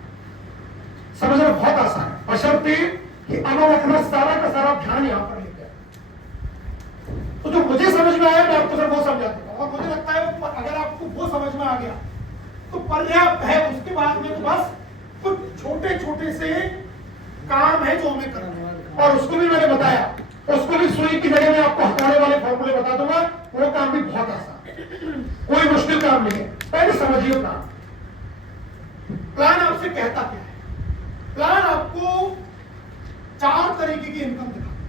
समझना बहुत आसान है, बशर्ते कि अब अपना सारा का सारा ध्यान यहां पर लेकर। तो जो मुझे समझ में आया मैं आपको सर वो समझा देता हूं, और मुझे लगता है अगर आपको वो समझ में आ गया तो पर्याप्त है। उसके बाद में तो बस कुछ छोटे छोटे से काम है जो हमें करना है, और उसको भी मैंने बताया, उसको भी सुई की जगह में आपको हटाने वाले फॉर्मूले बता दूंगा। वो काम भी बहुत आसान है, कोई मुश्किल काम नहीं है। पहले समझिए प्लान। प्लान आपसे कहता क्या है? प्लान आपको 4 तरीके की इनकम दिखाता है।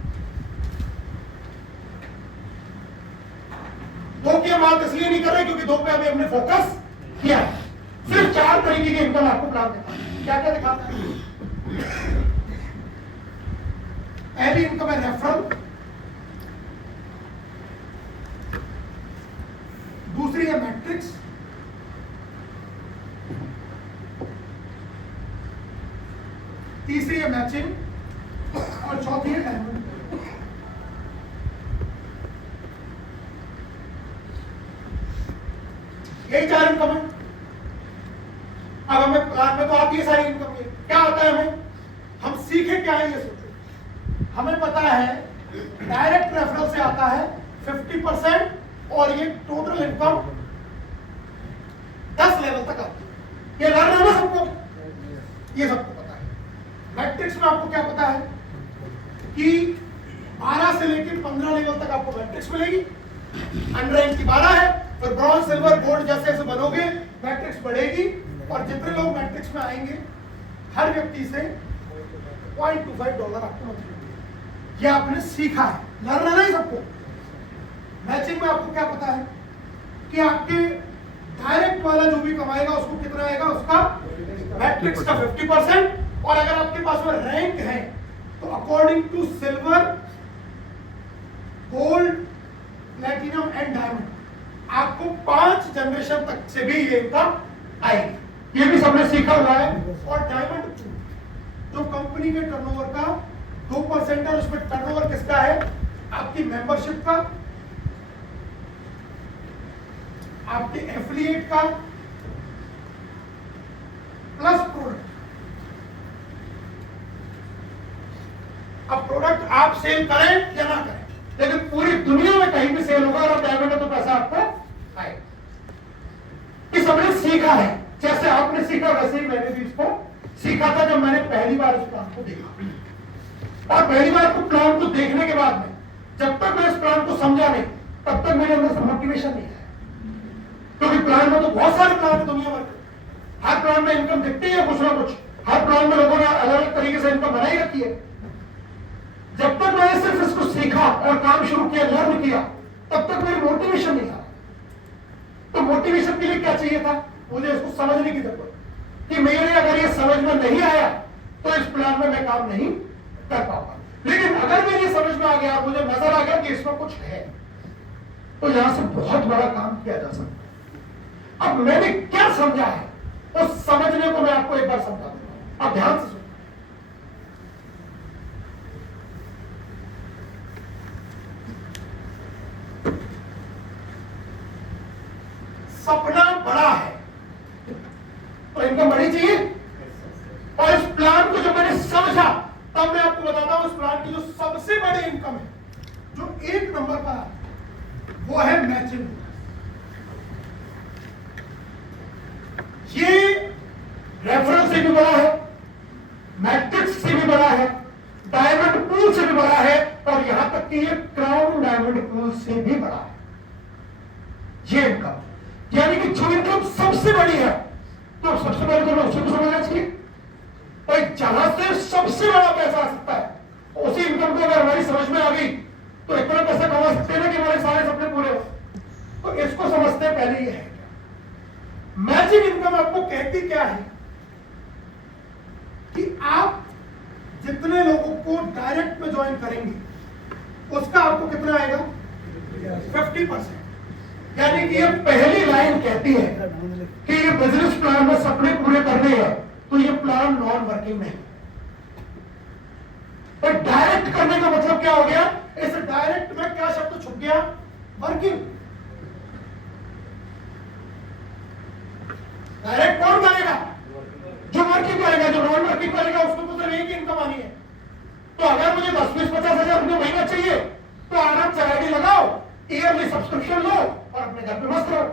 2 की हम बात इसलिए नहीं कर रहे क्योंकि 2 पे अभी हमने फोकस किया है। सिर्फ 4 तरीके की इनकम आपको प्लान दिखाता है। क्या क्या दिखाता है? पहली इनकम है रेफरल, दूसरी है मैट्रिक्स, तीसरी है मैचिंग, और चौथी है डायमंड। यही 4 इनकम है। अब हमें प्लान में तो आती है सारी इनकम। क्या आता है हमें? हम सीखे क्या है ये सोचो। हमें पता है डायरेक्ट रेफरल से आता है 50%, और ये टोटल इनकम 10 लेवल तक आती है। ये लर्न है ना सबको? ये सबको पता है। मैट्रिक्स में आपको क्या पता है? आपको मैट्रिक्स मिलेगी। अनरैंक की 12 है, फिर ब्रॉन्ज सिल्वर गोल्ड जैसे जैसे बनोगे मैट्रिक्स बढ़ेगी, और जितने लोग मैट्रिक्स में आएंगे हर व्यक्ति से $0.25 आपको मंथली मिलेगा। ये आपने सीखा है, लर्न है ना सबको। मैचिंग में आपको क्या पता है कि आपके डायरेक्ट वाला जो भी कमाएगा उसको कितना आएगा, उसका मैट्रिक्स का 50%, और अगर आपके पास में रैंक है तो according to silver gold platinum and diamond आपको 5 जनरेशन तक से भी ये इनकम आएगी। ये भी सबने सीखा हुआ है। और डायमंड जो कंपनी के टर्नओवर का 2% है, उसमें टर्नओवर किसका है, आपकी मेंबरशिप का, आपके एफिलिएट का, प्लस प्रोडक्ट। अब प्रोडक्ट आप सेल करें या ना करें, लेकिन पूरी दुनिया में कहीं भी सेल होगा और आप डायमंड में तो पैसा आपको आएगा। इस हमने सीखा है, जैसे आपने सीखा वैसे ही मैंने भी इसको सीखा था जब मैंने पहली बार इस प्लान को देखा। और पहली बार को प्लान को देखने के बाद में जब तक मैं इस प्लान को समझा नहीं तब तक मेरे अंदर से मोटिवेशन नहीं आया, क्योंकि प्लान में तो बहुत सारे प्लान है दुनिया भर के। हर प्लान में इनकम दिखती है कुछ ना कुछ, हर प्लान में लोगों ने अलग अलग तरीके से इनकम बनाई रखी है। जब तक मैंने सिर्फ इसको सीखा और काम शुरू किया, लर्न किया, तब तक मेरी मोटिवेशन नहीं आया। तो मोटिवेशन के लिए क्या चाहिए था, मुझे इसको समझने की जरूरत कि मेरे अगर ये समझ में नहीं आया तो इस प्लान में मैं काम नहीं कर पाऊंगा। लेकिन अगर मेरी समझ में आ गया और मुझे नजर आ गया कि इसमें कुछ है, तो यहां से बहुत बड़ा काम किया जा सकता है। अब मैंने क्या समझा है उस समझने को मैं आपको एक बार समझा दूंगा, आप ध्यान से सुनो। सपना बड़ा है तो इनकम बड़ी चाहिए, और इस प्लान को जब मैंने समझा तब मैं आपको बताता हूं इस प्लान की जो सबसे बड़ी इनकम है, जो 1 नंबर पर है, वो है मैचिंग। ये रेफरल से भी बड़ा है, मैट्रिक्स से भी बड़ा है, डायमंड पूल से भी बड़ा है, और यहां तक कि ये क्राउन डायमंड पूल से भी बड़ा है। ये इनकम यानी कि जो इनकम सबसे बड़ी है, तो सबसे पहले तो मैं उसी को समझना चाहिए। और जहां से सबसे बड़ा पैसा आ सकता है उसी इनकम को अगर हमारी समझ में आ गई तो इतना पैसा कमा सकते हैं ना कि हमारे सारे सपने पूरे हो। तो इसको समझते हैं पहले ये है क्या। मैचिंग इनकम आपको कहती क्या है कि आप जितने लोगों को डायरेक्ट में ज्वाइन करेंगे उसका आपको कितना आएगा, 50%। यानी कि ये पहली लाइन कहती है कि ये बिजनेस प्लान में सपने पूरे करने हैं तो ये प्लान नॉन वर्किंग नहीं। पर डायरेक्ट करने का मतलब क्या हो गया, इस डायरेक्ट में क्या शब्द छुप गया, वर्किंग। डायरेक्ट कौन करेगा, जो वर्किंग करेगा। जो नॉन वर्किंग करेगा उसको तो सिर्फ एक इनकम आनी है। तो अगर मुझे 10-20-50 हजार रुपये महीना चाहिए तो आराम से आईडी लगाओ, ईयरली सब्सक्रिप्शन लो और अपने घर पे मस्त रहो।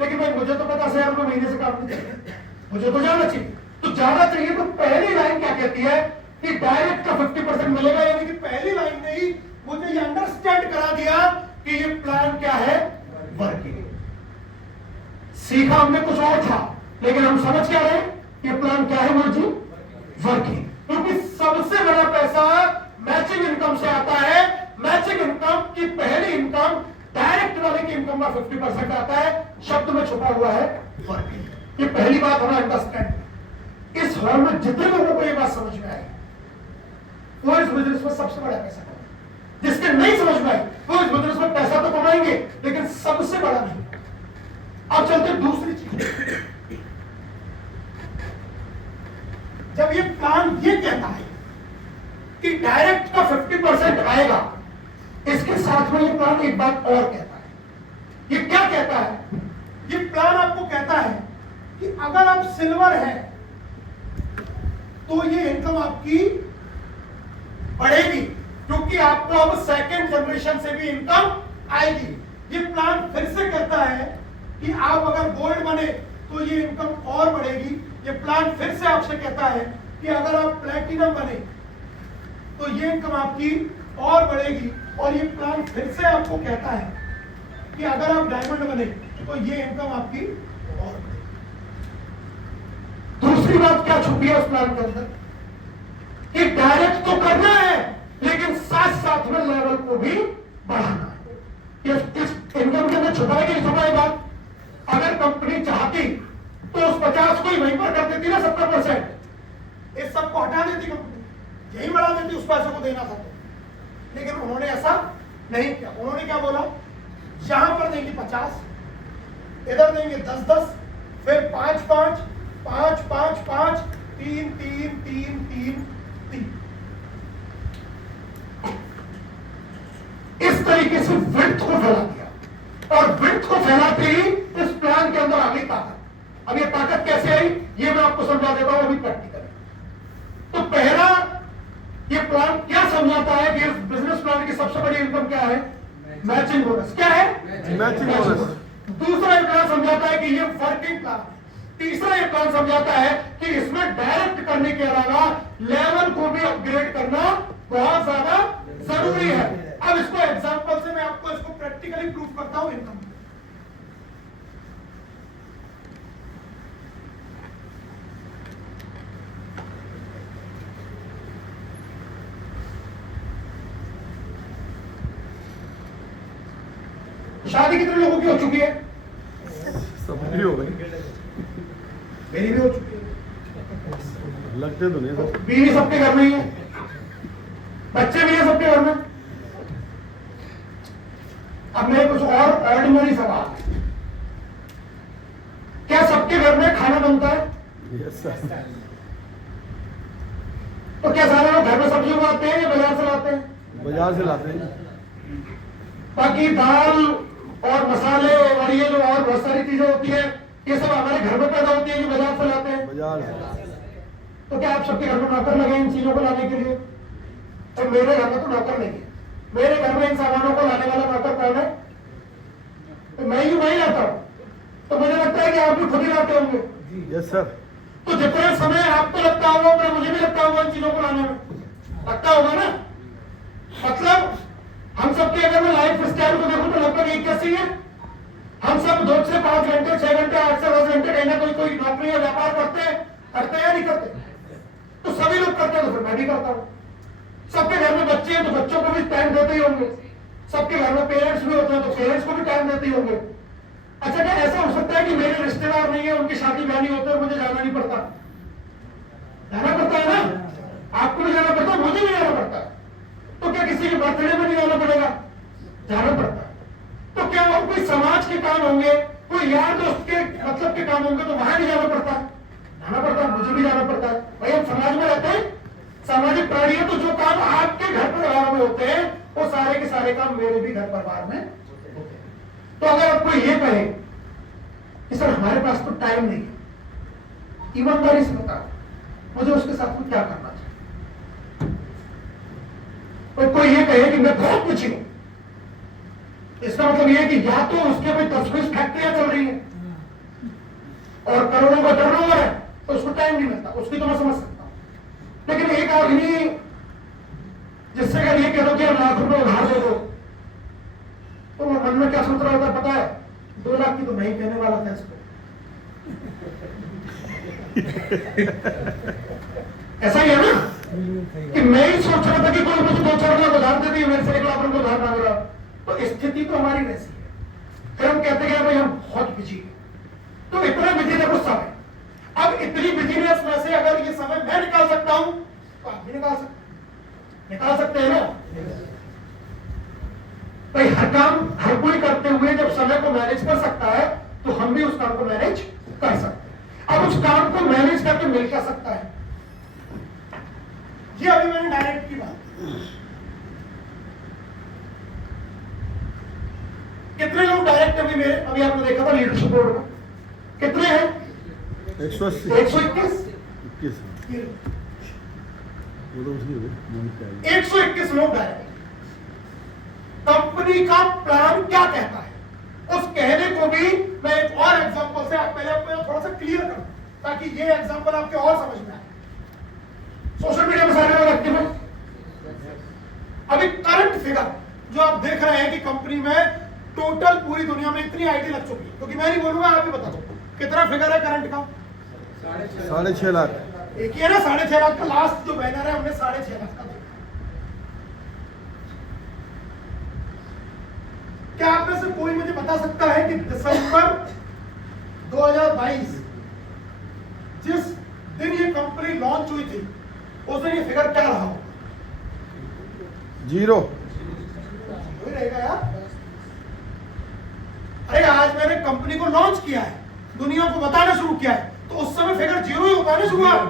लेकिन भाई मुझे तो 50,000 रुपये महीने से काम नहीं चाहिए, मुझे तो जाना चाहिए। तो जाना चाहिए तो पहली लाइन क्या कहती है कि डायरेक्ट का 50% मिलेगा। यानी कि पहली लाइन ने ही मुझे ये अंडरस्टैंड करा दिया कि ये प्लान क्या है, वर्किंग। सीखा हमने कुछ और था, लेकिन हम समझ क्या रहे, ये प्लान क्या है मुझे, वर्किंग। क्योंकि सबसे बड़ा पैसा मैचिंग इनकम से आता है। मैचिंग इनकम की पहली इनकम डायरेक्ट वाले की इनकम का 50% आता है। शब्द में छुपा हुआ है वर्किंग। ये पहली बात हमें अंडरस्टैंड। इस हॉल में जितने लोगों को ये बात समझ में आई वो इस बिजनेस में सबसे बड़ा पैसा कमाएंगे। जिसके नहीं समझ में आई वो इस बिजनेस में पैसा तो कमाएंगे लेकिन सबसे बड़ा नहीं। अब चलते दूसरी चीज। जब ये प्लान ये कहता है कि डायरेक्ट का 50% आएगा, इसके साथ में ये प्लान एक बात और कहता है। ये क्या कहता है, ये प्लान आपको कहता है कि अगर आप सिल्वर हैं तो ये इनकम आपकी बढ़ेगी, क्योंकि आपको अब सेकंड जनरेशन से भी इनकम आएगी। ये प्लान फिर से कहता है कि आप अगर गोल्ड बने तो ये इनकम और बढ़ेगी। ये प्लान फिर से आपसे कहता है कि अगर आप प्लैटिनम बने तो ये इनकम आपकी और बढ़ेगी और ये प्लान फिर से आपको कहता है कि अगर आप डायमंड बने तो ये इनकम आपकी और बढ़ेगी। दूसरी बात क्या छुपी है उस प्लान के अंदर कि डायरेक्ट तो करना है लेकिन साथ साथ में लेवल को भी बढ़ाना है। इस इनकम के अंदर छुपाएगी छुपाई बात, अगर कंपनी चाहती तो उस 50 को ही वहीं पर कर देती ना 70%, इस सब को हटा देती कंपनी, यही बढ़ा देती, उस पैसे को देना था तो। लेकिन उन्होंने ऐसा नहीं किया। उन्होंने क्या बोला, यहां पर देंगे 50, इधर देंगे 10-10, फिर 5-5, 5-5-5, 3-3-3-3-3। इस तरीके से विड्थ को फैला दिया और विड्थ को फैलाते ही इस प्लान के अंदर आ गई ताकत। अब ये ताकत कैसे आई ये मैं आपको समझा देता हूं अभी प्रैक्टिकल। तो पहला ये प्लान क्या समझाता है कि इस बिजनेस प्लान की सबसे बड़ी इनकम क्या है, मैचिंग बोनस। क्या है, मैचिंग बोनस। दूसरा ये प्लान समझाता है कि ये वर्किंग प्लान। तीसरा ये प्लान समझाता है कि इसमें डायरेक्ट करने के अलावा लेवल को भी अपग्रेड करना बहुत ज्यादा जरूरी है। अब इसको एग्जांपल से मैं आपको इसको प्रैक्टिकली प्रूव करता हूं इनकम। शादी कितने लोगों की हो चुकी है? सबकी हो गई, मेरी भी हो चुकी है। लगते तो नहीं सब। बीवी सबके घर में ही है, बच्चे भी हैं सबके घर में। अब मैं कुछ और ऑर्डिनरी सवाल, क्या सबके घर में खाना बनता है? Yes sir. तो क्या सारे लोग घर में सब्जी उगाते हैं या बाजार से लाते हैं? बाजार से लाते हैं। बाकी दाल और मसाले और ये जो और बहुत सारी चीजें होती है ये सब हमारे घर में पैदा होती है कि बाजार से लाते हैं? बाजार से। तो क्या आप सबके घर में नौकर लगे इन चीजों को लाने के लिए? तो मेरे घर में तो नौकर नहीं है। मेरे घर में इन सामानों को लाने वाला नौकर कौन है? तो मैं ही वही लाता हूँ। तो मुझे लगता है कि आप भी खुद ही लाते होंगे। Yes sir. तो जितना समय आपको लगता होगा उतना मुझे भी लगता होगा इन चीजों को लाने में, लगता होगा ना। मतलब हम सबके अगर मैं लाइफ स्टाइल को देखूं तो लगभग एक जैसी है। हम सब 2 से 5 घंटे, 6 घंटे, 8 से 10 घंटे कहीं ना कोई नौकरी या व्यापार करते हैं या नहीं करते? तो सभी लोग करते हैं, तो फिर मैं भी करता हूँ। सबके घर में बच्चे हैं तो बच्चों को भी टाइम देते ही होंगे। सबके घर में पेरेंट्स भी होते हैं तो पेरेंट्स को भी टाइम देते ही होंगे। अच्छा, क्या ऐसा हो सकता है कि मेरे रिश्तेदार नहीं है, उनकी शादी ब्याह नहीं होते, मुझे जाना नहीं पड़ता? जाना पड़ता है ना, आपको भी जाना पड़ता है, मुझे भी जाना पड़ता है। तो क्या किसी के बर्थडे में नहीं जाना पड़ेगा? जाना पड़ता है। तो क्या और कोई समाज के काम होंगे, कोई यार दोस्त के मतलब के काम होंगे तो वहां नहीं जाना पड़ता? जाना पड़ता है, मुझे भी जाना पड़ता है। भाई हम समाज में रहते हैं, सामाजिक प्राणी है, तो जो काम आपके घर परिवार में होते हैं वो सारे के सारे काम मेरे भी घर परिवार में होते हैं। तो अगर आपको ये कहे कि सर हमारे पास तो टाइम नहीं है, ईमानदारी से बताओ मुझे उसके साथ में क्या करना चाहिए? कोई ये कहे कि मैं बहुत कुछ हूं, इसका मतलब ये है कि या तो उसके भी 10-20 फैक्ट्रियां चल रही हैं और करोड़ों का टर्नओवर है तो उसको टाइम नहीं मिलता, उसकी तो मैं समझ सकता हूं। लेकिन एक आदमी जिससे अगर ये कह दो कि आप लाख रुपए उधार दे दो तो वो मन में क्या सोच रहा होता पता है? 2 लाख की तो नहीं कहने वाला था इसको। ऐसा ही है ना कि मैं ही सोच रहा था कि कोई मुझे 2-4 लाख उधार दे दिए, मेरे से 1 लाख रुपए उधार मांग रहा। तो स्थिति तो हमारी वैसी है। फिर हम कहते हैं भाई हम बहुत बिजी हैं, तो इतना बिजी देखो समय। अब इतनी बिजीनेस में से अगर ये समय मैं निकाल सकता हूं तो आप भी निकाल सकते हैं ना। भाई हर काम हर कोई करते हुए जब समय को मैनेज कर सकता है तो हम भी उस काम को मैनेज कर सकते हैं। अब उस काम को मैनेज करके मिल क्या सकता है? ये अभी मैंने डायरेक्ट की बात। कितने लोग डायरेक्ट अभी आपने देखा था लीडरशिप बोर्ड में कितने हैं? 121 वो तो उसकी 121 लोग डायरेक्ट। कंपनी का प्लान क्या कहता है उस कहने को भी मैं एक और एग्जांपल से आप पहले आपको थोड़ा सा क्लियर करूं ताकि ये एग्जांपल आपके और समझ में आए। सोशल मीडिया में सारे लोग एक्टिव हैं, अभी जो आप देख रहे हैं कि कंपनी में टोटल पूरी दुनिया में इतनी आईटी लग चुकी है, क्योंकि मैं नहीं बोलूंगा, आप ही बता दो कितना फिगर है करंट का। 6.5 लाख। एक ही है ना 6.5 लाख का, लास्ट जो बैनर है हमने 6.5 लाख का देखा। क्या आप में से कोई मुझे बता सकता है कि दिसंबर 2022 जिस दिन ये कंपनी लॉन्च हुई थी उस दिन ये फिगर क्या रहा होगा? 0। वही रहेगा यार। अरे आज मैंने कंपनी को लॉन्च किया है, दुनिया को बताना शुरू किया है, तो उस समय फिगर 0 ही होता है ना शुरुआत।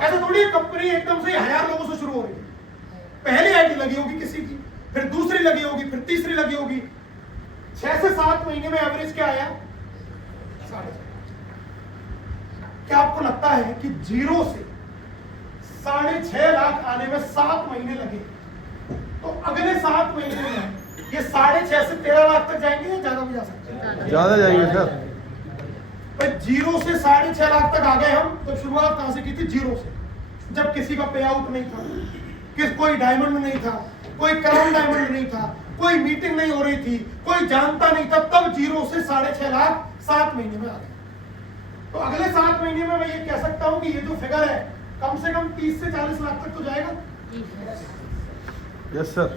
ऐसा थोड़ी है कंपनी एकदम से 1000 लोगों से शुरू हो रही है। पहली आईडी लगी होगी किसी की, फिर दूसरी लगी होगी, फिर तीसरी लगी होगी। 6 से 7 महीने में एवरेज क्या आया? 6.5। क्या आपको लगता है कि 0 से 6.5 लाख आने में 7 महीने लगे, तो अगले 7 महीने में ये 6.5 से 13 लाख तक जाएंगे या ज्यादा भी जा सकते हैं? ज्यादा जाएंगे सर। 0 से 6.5 लाख तक आ गए हम। तो शुरुआत कहां से की थी? 0 से, जब किसी का पे आउट नहीं था, कोई डायमंड नहीं था, कोई क्राउन डायमंड नहीं था, कोई मीटिंग नहीं हो रही थी, कोई जानता नहीं था, तब 0 से 6.5 लाख 7 महीने में आ गए। तो अगले 7 महीने में मैं ये कह सकता हूं कि ये जो फिगर है कम से कम 30 से 40 लाख तक तो जाएगा। Yes sir.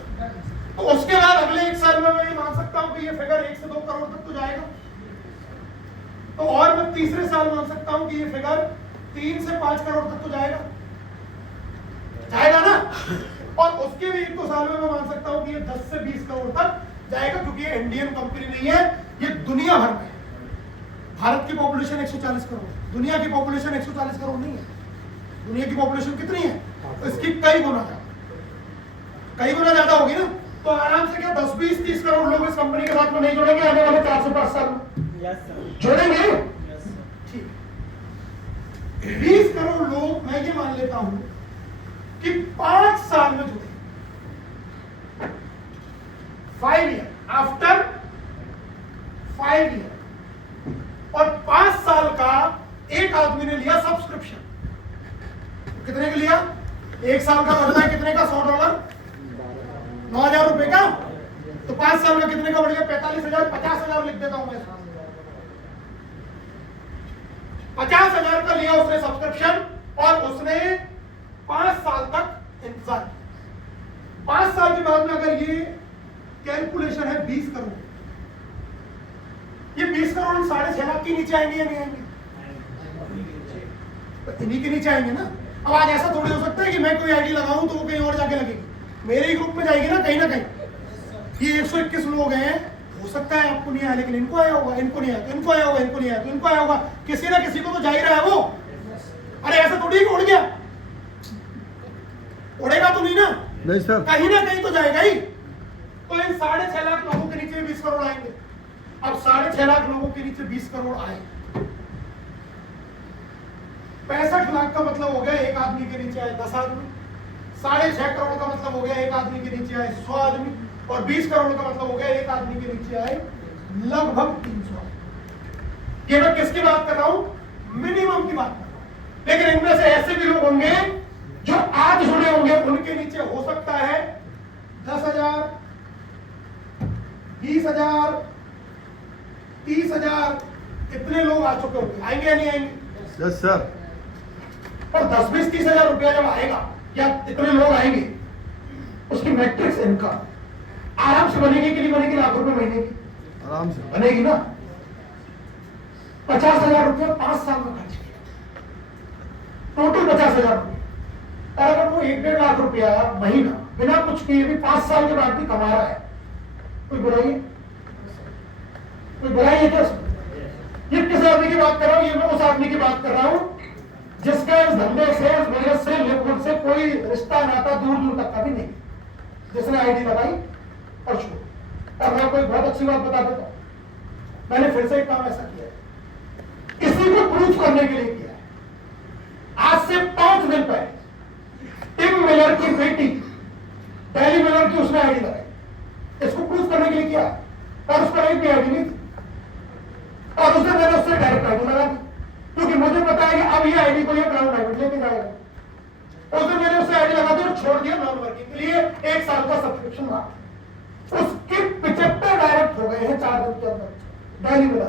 तो उसके बाद अगले 1 साल में मैं ये मान सकता हूं कि ये फिगर 1 से 2 करोड़ तक तो जाएगा। तो और मैं तीसरे साल मान सकता हूं कि ये फिगर 3 से 5 करोड़ तक तो जाएगा ना। और उसके भी 1-2 साल में मैं मान सकता हूं कि ये 10 से 20 करोड़ तक जाएगा, क्योंकि ये इंडियन कंपनी नहीं है, ये दुनिया भर में है। भारत की पॉपुलेशन 140 करोड़, दुनिया की पॉपुलेशन 140 करोड़ नहीं है। दुनिया की पॉपुलेशन कितनी है? तो इसकी कई गुना ज्यादा होगी ना। तो आराम से क्या 10, 20, 30 करोड़ लोग इस कंपनी के साथ में नहीं जुड़ेंगे आने वाले 4 से 5 साल में? जोड़ेंगे। ठीक, 20 करोड़ लोग मैं ये मान लेता हूं कि 5 साल में जुड़े, 5 ईयर, आफ्टर 5 ईयर। और 5 साल का एक आदमी ने लिया सब्सक्रिप्शन। कितने का लिया? 1 साल का बढ़ता है कितने का? $100, 9,000 रुपए का। तो 5 साल में कितने का बढ़ गया? 45,000, 50,000 लिख देता हूं मैं। 50,000 का लिया उसने सब्सक्रिप्शन, और उसने 5 साल तक इंतजार। 5 साल के बाद में अगर ये कैलकुलेशन है 20 करोड़, ये 20 करोड़ 6.5 लाख के नीचे आएंगे या नहीं आएंगे? इन्हीं के नीचे आएंगे ना। अब आज ऐसा थोड़ी हो सकता है कि मैं कोई आईडी लगाऊं तो वो कहीं और जाके लगेगी, मेरे ही ग्रुप में जाएगी ना कहीं। ये 121 लोग हैं, हो सकता है आपको नहीं आया, लेकिन इनको आया होगा, इनको नहीं आया तो इनको आया होगा, इनको नहीं आया तो इनको आया होगा, किसी ना किसी को तो जा ही रहा है वो। अरे ऐसा थोड़ी उड़ गया, उड़ेगा तो नहीं ना, नहीं सर, कहीं ना कहीं तो जाएगा ही। तो इन 6.5 लाख लोगों के नीचे 20 करोड़ आएंगे। अब 6.5 लाख लोगों के नीचे 20 करोड़ आए, 65 लाख का मतलब हो गया एक आदमी के नीचे आए 10 आदमी। 6.5 करोड़ का मतलब हो गया एक आदमी के नीचे आए 100 आदमी, और 20 करोड़ का मतलब हो गया एक आदमी के नीचे आए लगभग 300 आदमी। ये मैं किसकी बात कर रहा हूं? मिनिमम की बात कर रहा हूं। लेकिन इनमें से ऐसे भी लोग होंगे जो आज जुड़े होंगे, उनके नीचे हो सकता है 10,000, 20,000, 30,000, इतने लोग आ चुके होंगे। आएंगे या नहीं आएंगे? Yes sir. और 10, 20, 30,000 रुपया जब आएगा या इतने लोग आएंगे, उसकी मैट्रिक्स इनकम आराम से बनेगी कि नहीं बनेगी? लाखों रुपए महीने की आराम से बनेगी ना। 50,000 रुपया 5 साल में खर्च किया, टोटल 50,000 रुपया। और अगर वो 1-1.5 लाख रुपया महीना बिना कुछ किए भी 5 साल के बाद भी कमा रहा है, कोई बुराई है? कोई बुराई है क्या? ये किस आदमी की बात कर रहा हूं? ये मैं उस आदमी की बात कर रहा हूं जिसका इस धंधे से, इस मेहनत से, लिक्विड से कोई रिश्ता नाता दूर दूर तक का भी नहीं, जिसने आईडी लगाई और छोड़। और मैं कोई बहुत अच्छी बात बता देता हूं, मैंने फिर से एक काम ऐसा किया है, इसी को प्रूफ करने के लिए किया है। आज से 5 दिन पहले टिम मिलर की बेटी डेली मिलर की उसने आईडी लगाई, इसको प्रूफ करने के लिए किया, और उस पर एक भी आईडी नहीं थी, और उसने मैंने उससे डायरेक्ट आईडी लगा दी, क्योंकि मुझे पता है कि अब ये आईडी को ये क्राउन डायमंड लेके जाएगा। उसने मैंने उससे आईडी लगा दी और छोड़ दिया नॉन वर्किंग के लिए 1 साल का सब्सक्रिप्शन रहा। उसके 75 डायरेक्ट हो गए हैं 4 दिन के अंदर दिल्ली में।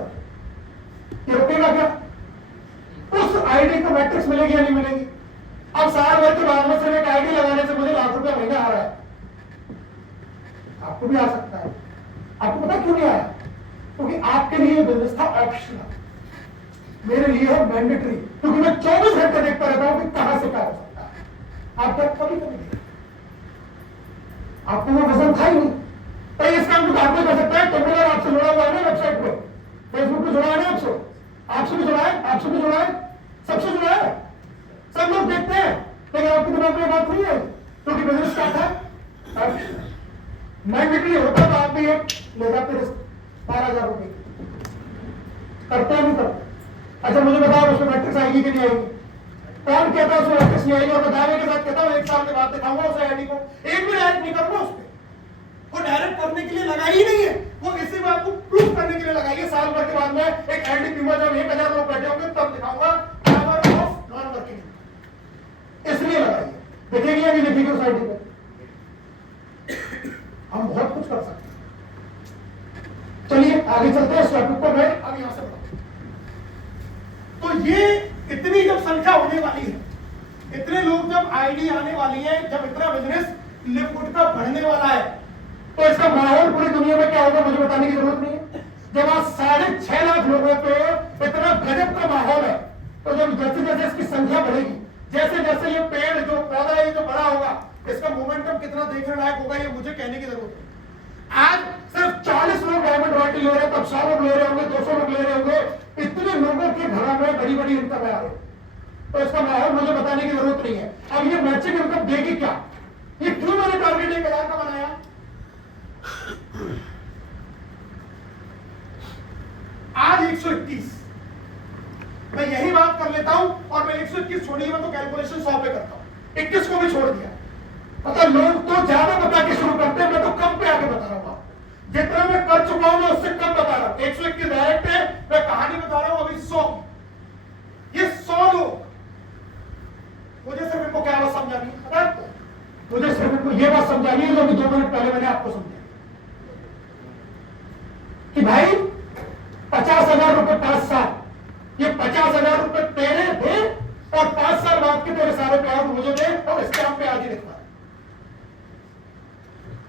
ये रुकेगा क्या? उस आईडी को मैट्रिक्स मिलेगी या नहीं मिलेगी? अब साल भर के बाद में सिर्फ एक आईडी लगाने से मुझे लाख रुपया महीना आ रहा है, आपको भी आ सकता है। आपको पता क्यों नहीं आया? क्योंकि आपके लिए बिजनेस था ऑप्शनल, मेरे लिए है मैंडेटरी, क्योंकि मैं 24 घंटे देखता रहता हूं कि कहां से क्या हो सकता है। आप तक कभी कभी नहीं, आपको वो वजन था ही नहीं। तो इस काम को आपको कर सकता है। टेम्पलर आपसे जुड़ा हुआ है ना वेबसाइट पे, फेसबुक पे जुड़ा है ना, आपसे भी जुड़ा है, आपसे भी जुड़ा है, सबसे जुड़ा है, सब लोग देखते हैं। लेकिन आपके दिमाग में बात नहीं है, क्योंकि बिजनेस क्या था? मैंडेटरी होता तो आप भी एक ले जाते 12,000 रुपए करते हैं, नहीं करते? अच्छा मुझे बताओ उसमें मैट्रिक्स आएगी कि नहीं आएगी? कौन कहता है उसमें मैट्रिक्स नहीं आएगी? और मैं दावे के साथ कहता हूँ 1 साल के बाद दिखाऊंगा उस आईडी को, एक भी डायरेक्ट नहीं करूंगा उस पर। वो डायरेक्ट करने के लिए लगाई ही नहीं है, वो इसी बात को प्रूव करने के लिए लगाई है। साल भर के बाद में एक आईडी दूंगा, जब 1,000 लोग बैठे होंगे तब दिखाऊंगा पावर ऑफ नॉन वर्किंग, इसलिए लगाई है। देखेगी या नहीं देखेगी उस आईडी पे? हम बहुत कुछ कर सकते हैं। चलिए आगे चलते हैं इस टॉपिक को। मैं अब यहां से बताऊं तो ये इतनी जब संख्या होने वाली है, इतने लोग जब आईडी आने वाली है, जब इतना बिजनेस लिक्विड का बढ़ने वाला है, तो इसका माहौल पूरी दुनिया में क्या होगा मुझे बताने की जरूरत नहीं है। जब आज 6.5 लाख लोगों पे इतना गजब का माहौल है, तो जब जैसे जैसे इसकी संख्या बढ़ेगी, जैसे जैसे ये पेड़ जो पौधा है जो बड़ा होगा, इसका मोमेंटम कितना देखने लायक होगा ये मुझे कहने की जरूरत है। आज सिर्फ 40 लोग डायमंड रॉयल्टी ले रहे हैं, तब 100 लोग ले रहे होंगे, 200 लोग ले रहे होंगे। इतने लोगों के घरों में बड़ी बड़ी इनकम आ रही है, तो इसका माहौल मुझे बताने की जरूरत नहीं है। अब ये मैचिंग इनकम देगी क्या? ये क्यों मैंने टारगेट 1,000 का बनाया? आज 121, मैं यही बात कर लेता हूं, और मैं 121 छोड़िए, मैं तो कैलकुलेशन 100 पे करता हूं, 21 को भी छोड़ दिया। पता लोग तो ज्यादा बता के शुरू करते हैं, मैं तो कम पे आके बता रहा हूं। जितना मैं कर चुका हूं मैं उससे कम बता रहा हूं। 121 डायरेक्ट है, मैं कहानी बता रहा हूं अभी 100। ये 100 लोग, मुझे सिर्फ इनको क्या बात समझानी है पता है? मुझे सिर्फ इनको ये बात समझानी है जो अभी 2 मिनट पहले मैंने आपको समझाया कि भाई 50,000 रुपए 5 साल, ये 50,000 रुपए तेरे दे और 5 साल बाद के तेरे सारे पे आउट मुझे दे, और इसके आप पे आज ही लिखवा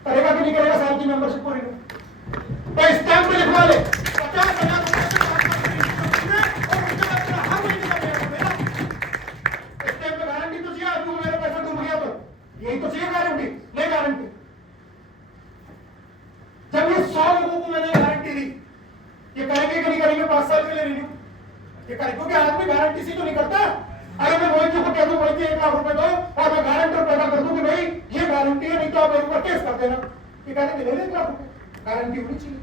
करेगा कि नहीं करेगा? साल की मेंबरशिप पूरी नहीं तो स्टैंप पे लिखवा ले 50,000 रुपए से हर महीने का स्टैंप पे गारंटी तो चाहिए। आपको मेरा पैसा डूब गया तो यही तो चाहिए गारंटी, ले गारंटी। जब ये 100 लोगों को मैंने गारंटी दी, ये करेंगे कि नहीं करेंगे 5 साल के लिए रिन्यू? ये करेंगे, क्योंकि आदमी गारंटी सी तो नहीं करता। अरे मैं मोहित जी को कह दूं मोहित जी 1 लाख रुपए दो और मैं गारंटर पैदा कर दूं कि भाई ये गारंटी है, नहीं तो आप मेरे ऊपर केस कर देना, ये कहेंगे ले ले 1 लाख रुपए, गारंटी होनी चाहिए।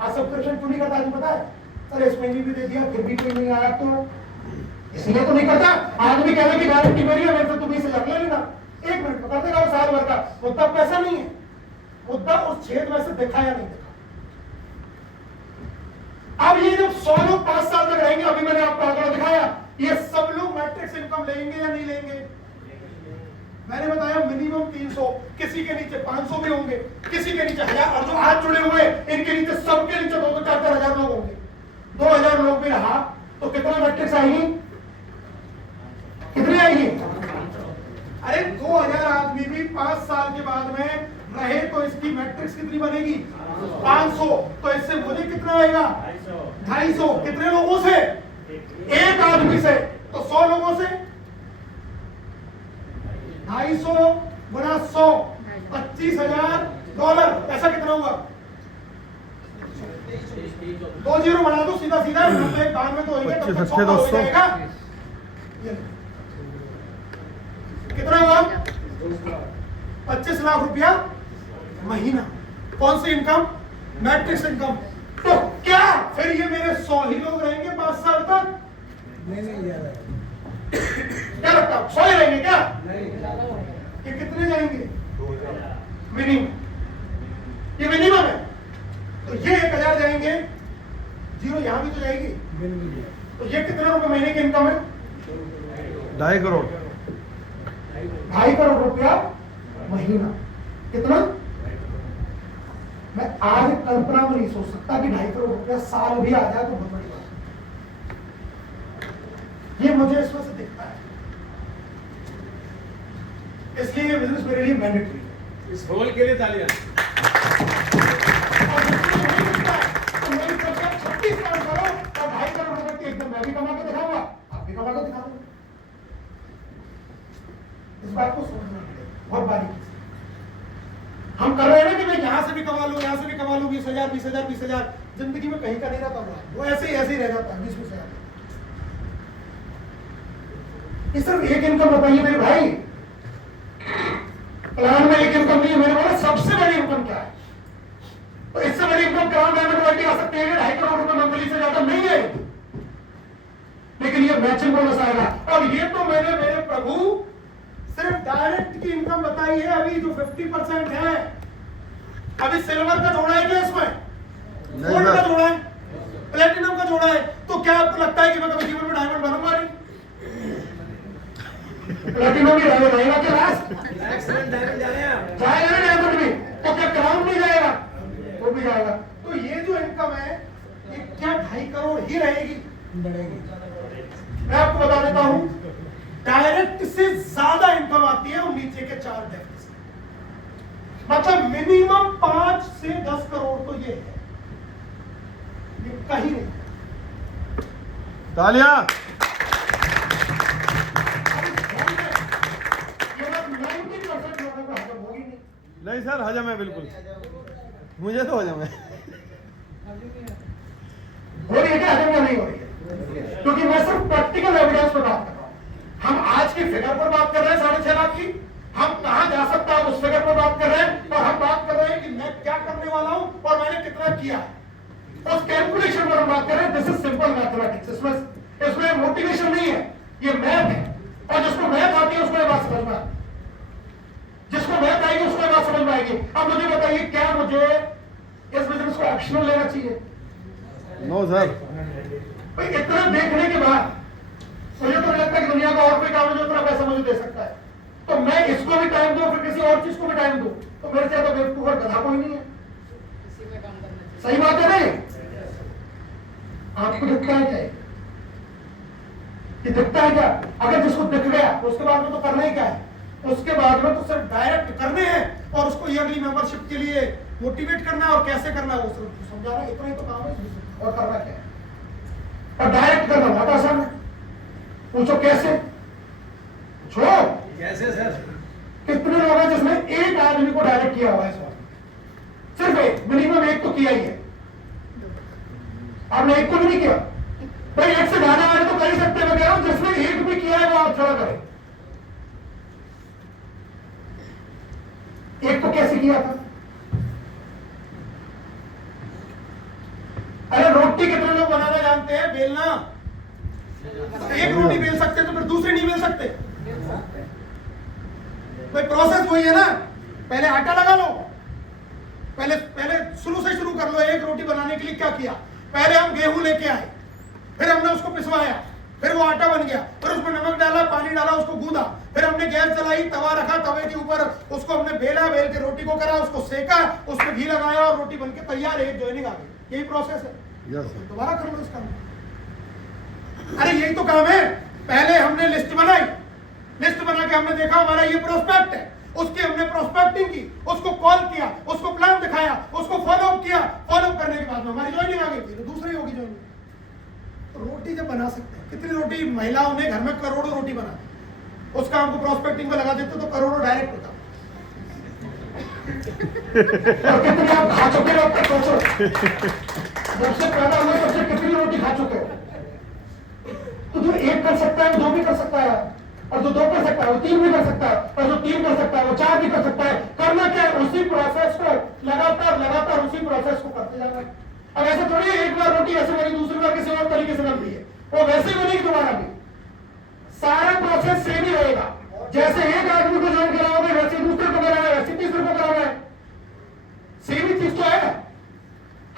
आज सब्सक्रिप्शन क्यों नहीं करता आदमी पता है? सर इस महीने भी दे दिया फिर भी कोई नहीं आया, तो इसलिए तो नहीं करता। आदमी कह रहे कि गारंटी मेरी है, मेरे से तुम इसे ले लेना, 1 मिनट कर देगा वो साल भर का। मुद्दा पैसा नहीं है, मुद्दा उस छेद में से देखा या नहीं देखा। अब ये जब 100 लोग 5 साल तक रहेंगे, अभी मैंने आपको आंकड़ा दिखाया, ये सब लोग मैट्रिक्स इनकम लेंगे या नहीं लेंगे? मैंने बताया मिनिमम 300, किसी के नीचे 500 भी होंगे, किसी के नीचे 1000, और जो आज जुड़े हुए इनके नीचे सबके नीचे 2-4 हजार लोग होंगे। 2,000 लोग भी रहा तो कितना मैट्रिक्स आएगी? कितनी आएगी? अरे 2,000 आदमी भी 5 साल के बाद में रहे तो इसकी मैट्रिक्स कितनी बनेगी? 500। तो इससे मुझे कितना आएगा? 250। कितने लोगों से? एक आदमी से। तो 100 लोगों से 250 गुना 100 $25,000। ऐसा कितना हुआ? 2 जीरो बना दो सीधा सीधा, 92 तो होंगे, तब तक 100 हो जाएगा। कितना हुआ? 25 लाख रुपया महीना। कौन सी इनकम? Matrix income. तो क्या फिर ये मेरे 100 ही लोग रहेंगे 5 साल तक? नहीं क्या लगता है 100 ही रहेंगे क्या? ये कितने जाएंगे? मिनिमम, ये मिनिमम है। तो ये 1,000 जाएंगे, जीरो यहां भी तो जाएगी, तो ये कितना रुपए महीने की इनकम है? 2.5 करोड़। 2.5 करोड़ रुपया महीना। कितना? आज कल्पना में नहीं सोच सकता कि 2.5 करोड़ रुपया साल भी आ जाए तो बहुत बड़ी बात है। ये मुझे इसमें से दिखता है, इसलिए ये बिजनेस मेरे लिए मैंडेटरी है। इस होल के लिए तालियां। और मुझे नहीं दिखता है तो मेरी सरकार 36 काम करो और 2.5 करोड़ रुपए की एकदम मैं भी कमा के दिखाऊंगा, आप भी कमा के दिखाऊंगा। इस बात को समझना पड़ेगा बहुत बारीकी से। हम कर रहे हैं ना कि मैं यहां से भी कमा लूं, यहां से भी कमा लूं, 20,000 20,000 20,000, जिंदगी में कहीं का नहीं रहता हुआ, वो ऐसे ही रह जाता है 20,000। ये सिर्फ एक इनकम बताइए मेरे भाई, प्लान में एक इनकम नहीं है। मैंने बोला सबसे बड़ी इनकम क्या है, तो इससे बड़ी इनकम क्राउन डायमंड रॉयल्टी आ सकती है 2.5 करोड़ रुपए मंथली से ज्यादा नहीं है, लेकिन ये मैचिंग बोनस आएगा। और ये तो मैंने मेरे प्रभु सिर्फ डायरेक्ट की इनकम बताई है, अभी जो 50% है, अभी सिल्वर का जोड़ा है क्या इसमें, गोल्ड का जोड़ा है, प्लेटिनम का जोड़ा है, तो क्या आपको लगता है कि मैं कभी जीवन में डायमंड बनूंगा नहीं? प्लेटिनम भी रहेगा क्या लास्ट डायमंड जा रहे हैं आप। जाएगा ना डायमंड भी, तो क्या क्राउन भी जाएगा, वो भी जाएगा। तो ये जो इनकम है ये क्या 2.5 करोड़ ही रहेगी, बढ़ेगी। मैं आपको बता देता हूं डायरेक्ट से ज्यादा इनकम आती है और नीचे के 4 डेप्थ से, मतलब मिनिमम 5 से 10 करोड़ तो ये है, ये कहीं नहीं। तालियां। ये बात 90% लोगों को हजम होगी नहीं। नहीं सर, हजम है बिल्कुल, मुझे तो हजम है। हो रही है क्या हजम या नहीं हो रही है? क्योंकि मैं सिर्फ प्रैक्टिकल एविडेंस पर बात कर रहा हूं। हम आज की फिगर पर बात कर रहे हैं 6.5 लाख की, हम कहां जा सकता है उस फिगर पर बात कर रहे हैं, और हम बात कर रहे हैं कि मैं क्या करने वाला हूं और मैंने कितना किया है, उस कैलकुलेशन पर हम बात कर रहे हैं। दिस इज सिंपल मैथमेटिक्स, इसमें मोटिवेशन नहीं है, ये मैथ है। और जिसको मैथ आती है उसको ये बात समझ में आती है, जिसको मैथ आएगी उसको ये बात समझ में आएगी। अब मुझे बताइए क्या मुझे इस बिजनेस को ऑप्शनल लेना चाहिए? No sir. भाई इतना देखने के बाद मुझे तो नहीं लगता कि दुनिया का और कोई काम है जो इतना पैसा मुझे दे सकता है। तो मैं इसको भी टाइम दूं फिर किसी और चीज को भी टाइम दूं, तो मेरे से तो बेवकूफ और गधा कोई नहीं है। सही बात है नहीं? आपको दिखता है क्या ये दिखता है क्या? अगर जिसको दिख गया उसके बाद में तो करना ही क्या है, उसके बाद में तो सिर्फ डायरेक्ट करने हैं और उसको ईयरली मेंबरशिप के लिए मोटिवेट करना है और कैसे करना है वो सिर्फ समझा रहा है। इतना ही तो काम है, और करना क्या है? और डायरेक्ट करना बहुत आसान है। पूछो कैसे? पूछो कैसे सर? कितने लोग हैं जिसने एक आदमी को डायरेक्ट किया हुआ है इस बार? सिर्फ एक, मिनिमम एक तो किया ही है। आपने एक को भी नहीं किया भाई, एक से ज्यादा वाले तो कर ही सकते हैं। मैं कह रहा हूं जिसने एक भी किया है वो आप थोड़ा करें। एक को कैसे किया था? अरे रोटी कितने लोग बनाना जानते हैं? बेलना। एक रोटी बेल सकते तो फिर दूसरी नहीं बेल सकते? भाई प्रोसेस वही है ना, पहले आटा लगा लो, पहले शुरू से शुरू कर लो। एक रोटी बनाने के लिए क्या किया? पहले हम गेहूं लेके आए, फिर हमने उसको पिसवाया, फिर वो आटा बन गया, फिर उसमें नमक डाला, पानी डाला, उसको गूंदा, फिर हमने गैस जलाई, तवा रखा, तवे के ऊपर उसको हमने बेला, बेल के रोटी को करा, उसको सेका, उसमें घी लगाया और रोटी बनके तैयार है, एक जॉइनिंग आ गई। यही प्रोसेस है। दोबारा कर लो इस काम। अरे यही तो काम है। पहले हमने लिस्ट बनाई, लिस्ट बना के हमने देखा हमारा ये प्रोस्पेक्ट है, उसकी हमने प्रोस्पेक्टिंग की, उसको कॉल किया, उसको प्लान दिखाया, उसको फॉलो किया, फॉलो करने के बाद में हमारी ज्वाइनिंग आ गई थी, तो दूसरी होगी ज्वाइनिंग। तो रोटी जब बना सकते हैं, कितनी रोटी महिलाओं ने घर में करोड़ों रोटी बना, उसका हमको प्रोस्पेक्टिंग में लगा देते तो करोड़ों डायरेक्ट होता। और कितनी आप खा चुके हो तक सोचो, जब से पैदा हुए तब से कितनी रोटी खा चुके हो? तो जो एक कर सकता है वो 2 भी कर सकता है, और जो 2 कर सकता है वो 3 भी कर सकता है, और जो 3 कर सकता है वो 4 भी कर सकता है। करना क्या है? उसी प्रोसेस को लगातार उसी प्रोसेस को करते जाना है। अब ऐसे थोड़ी है एक बार रोटी ऐसे बनी, दूसरी बार किसी और तरीके से बन रही है, वो वैसे ही बनेगी दोबारा भी। सारा प्रोसेस सेम ही रहेगा। जैसे एक आदमी को ज्वाइन कराओगे वैसे दूसरे को कराना है, वैसे तीसरे को कराना है। सेम ही चीज तो है।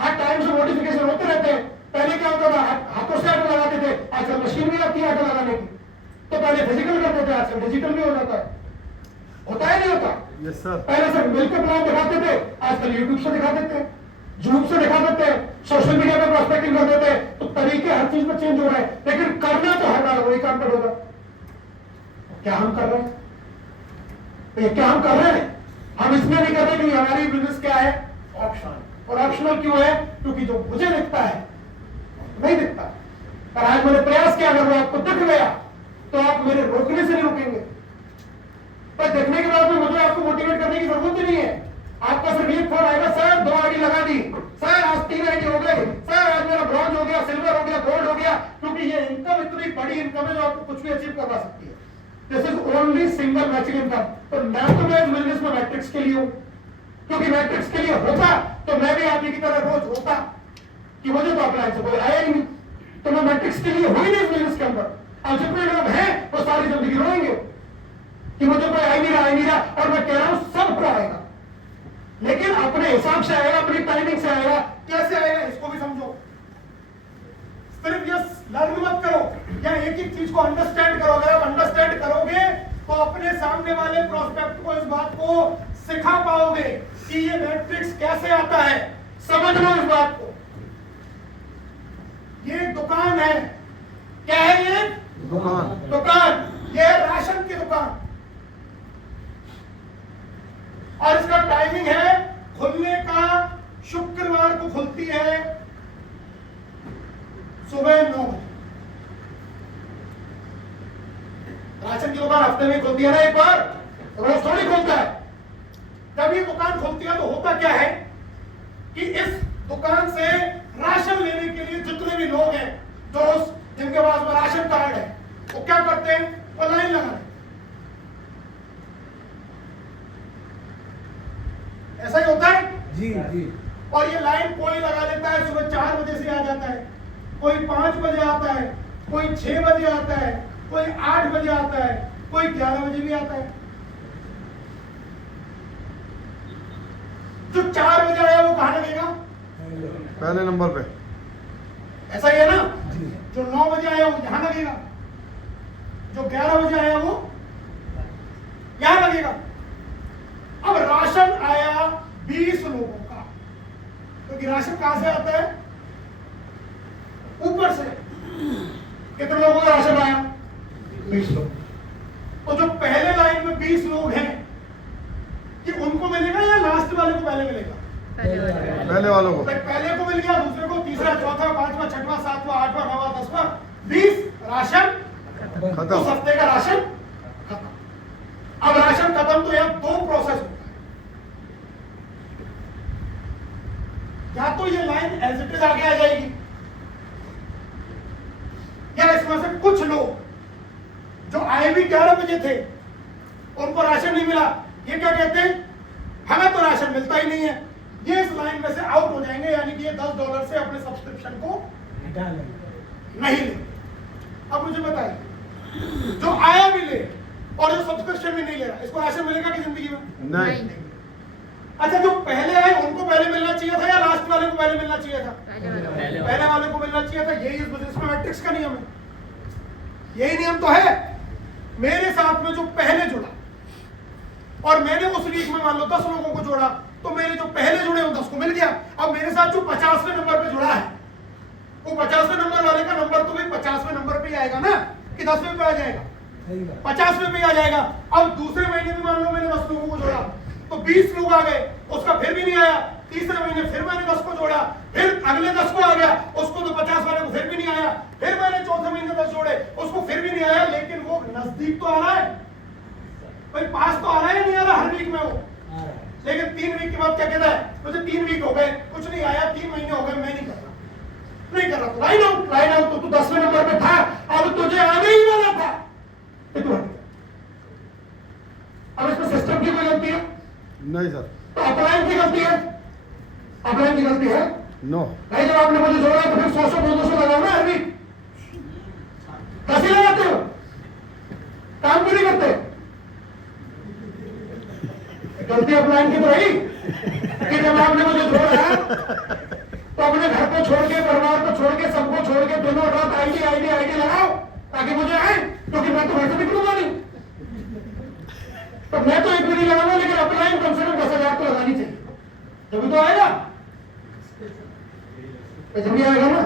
हर टाइम से मॉडिफिकेशन होते रहते हैं। पहले क्या होता था, हाथों से आटा लगाते थे, आजकल मशीन भी आती है आटा लगाने की। तो पहले फिजिकल करते थे, आजकल डिजिटल भी हो जाता है। होता है नहीं होता? Yes sir. पहले सिर्फ मिलकर प्लान दिखाते थे, आजकल यूट्यूब से दिखा देते हैं। झूठ से दिखा देते हैं, सोशल मीडिया पे प्रोस्पेक्टिंग कर देते हैं, तो तरीके हर चीज में चेंज हो रहे हैं, लेकिन करना तो हर बार वही काम पर होगा। क्या हम कर रहे हैं? तो ये क्या हम कर रहे हैं? हम इसमें नहीं कर रहे कि हमारी बिजनेस क्या है, ऑप्शनल। और ऑप्शनल क्यों है? क्योंकि जो मुझे दिखता है नहीं दिखता। पर आज मैंने प्रयास किया, अगर वो आपको दिख गया तो आप मेरे रोकने से नहीं रुकेंगे। पर देखने के बाद में मुझे आपको मोटिवेट करने की जरूरत ही नहीं है। आपका सिर्फ एक फोन आएगा, सर 2 आईडी लगा दी, सर आज 3 आईडी हो गए, सर आज मेरा ब्रॉन्ज हो गया, सिल्वर हो गया, गोल्ड हो गया। क्योंकि ये इनकम इतनी बड़ी इनकम है जो आपको कुछ भी अचीव करवा सकती है। This is only single matching income. तो मैं तो मैं बिजनेस में मैट्रिक्स के लिए हूं, क्योंकि मैट्रिक्स के लिए होता तो मैं भी आप ही की तरह रोज होता कि मुझे तो अपलाइन से कोई आया ही नहीं। तो मैं मैट्रिक्स के लिए हुई नहीं बिजनेस के अंदर। और जितने लोग हैं वो सारी जिंदगी रोएंगे कि मुझे कोई आ ही नहीं रहा। और मैं कह रहा हूं सबको आएगा, लेकिन अपने हिसाब से आएगा, अपनी टाइमिंग से आएगा। कैसे आएगा इसको भी समझो। सिर्फ ये लर्न मत करो या एक एक चीज को अंडरस्टैंड करो। अगर आप अंडरस्टैंड करोगे तो अपने सामने वाले प्रोस्पेक्ट को इस बात को सिखा पाओगे कि ये मैट्रिक्स कैसे आता है। समझ लो इस बात को। ये दुकान है, क्या है ये? दुकान। ये है राशन की दुकान और इसका टाइमिंग है खुलने का, शुक्रवार को खुलती है सुबह 9 बजे। राशन की दुकान हफ्ते में खुलती है ना एक बार, रोज थोड़ी खुलता है। जब ये दुकान खुलती है तो होता क्या है कि इस दुकान से राशन लेने के लिए जितने भी लोग हैं, जो जिनके पास में राशन कार्ड है, वो क्या करते हैं? वो लाइन लगाते। ऐसा ही होता है जी जी। और ये लाइन कोई लगा लेता है, सुबह 4 बजे से आ जाता है, कोई 5 बजे आता है, कोई 6 बजे आता है, कोई 8 बजे आता है, कोई 11 बजे भी आता है। जो 4 बजे आया वो कहां लगेगा? पहले नंबर पे। ऐसा ही है ना? जो 9 बजे आया वो यहां लगेगा, जो 11 बजे आया वो यहां लगेगा। अब राशन आया 20 लोगों का, क्योंकि राशन कहां से आता है? ऊपर से। कितने लोगों का राशन आया? 20 लोग। तो जो पहले लाइन में 20 लोग हैं कि उनको मिलेगा या लास्ट वाले को पहले मिलेगा? पहले वालों को। पहले को मिल गया, दूसरे को, तीसरा, चौथा, पांचवा, छठवां, सातवां, आठवां, नौवां, 10वां, 20 राशन खत्म। उस हफ्ते का राशन खत्म। अब राशन खत्म तो यह 2 प्रोसेस होता है। या तो ये लाइन एज इट इज आगे आ जाएगी, या इसमें से कुछ लोग जो आए भी 11 बजे थे उनको राशन नहीं मिला। ये क्या कहते हैं? हमें तो राशन मिलता ही नहीं है। ये इस लाइन में से आउट हो जाएंगे, यानी कि ये $10 से अपने सब्सक्रिप्शन को नहीं ले। अब मुझे बताइए, जो आया भी ले और जो सब्सक्रिप्शन भी नहीं ले रहा, इसको राशन मिलेगा कि जिंदगी में? नहीं। अच्छा, जो पहले आए उनको पहले मिलना चाहिए था या लास्ट वाले को पहले मिलना चाहिए था? पहले वाले को मिलना चाहिए था। यही इस बिजनेस में मैट्रिक्स का नियम है। यही नियम तो है। मेरे साथ में जो पहले जुड़ा और मैंने उस वीक में मान लो 10 लोगों को जोड़ा, तो मेरे जो पहले जुड़े हो 10 को मिल गया। अब मेरे साथ जो 50वें नंबर पे जुड़ा है, वो 50वें नंबर वाले का नंबर तो भी 50वें नंबर पे ही आएगा ना, कि 10वें पे आ जाएगा? 50वें पे आ जाएगा। अब दूसरे महीने भी मान लो मैंने 10 लोगों को जोड़ा तो 20 लोग आ गए, उसका फिर भी नहीं आया। तीसरे महीने फिर मैंने 10 को जोड़ा, फिर अगले 10 को आ गया, उसको तो 50 वाले को फिर भी नहीं आया। फिर मैंने चौथे महीने 10 जोड़े, उसको फिर भी नहीं आया। लेकिन वो नजदीक तो आ रहा है भाई, पास तो आ रहा है या नहीं आ रहा हर वीक में वो? लेकिन 3 वीक के बाद क्या कहता है? मुझे 3 वीक हो गए, कुछ नहीं आया, 3 महीने हो गए, मैं नहीं कर रहा। Line out. तो तू 10वें नंबर पे था, अब तुझे आने ही वाला था। अब इसमें सिस्टम की कोई गलती है? नहीं सर। तो अपलाइन की गलती है? अपलाइन की गलती है? नो। नहीं, जब आपने मुझे जोड़ा तो फिर 100-200 लगाओ ना हर वीक। 10 ही लगाते हो, काम क्यों नहीं करते? गलती अपलाइन की तो रही कि जब आपने मुझे जोड़ा तो अपने घर को छोड़ के, परिवार को छोड़ के, सबको छोड़ के दोनों रात आईडी लगाओ ताकि मुझे आए, क्योंकि मैं तो वैसे निकलूंगा नहीं। तो मैं तो एक भी नहीं लगाऊंगा, लेकिन अपलाइन कम से कम 10,000 तो लगानी चाहिए, तभी तो आएगा। जब भी आएगा ना,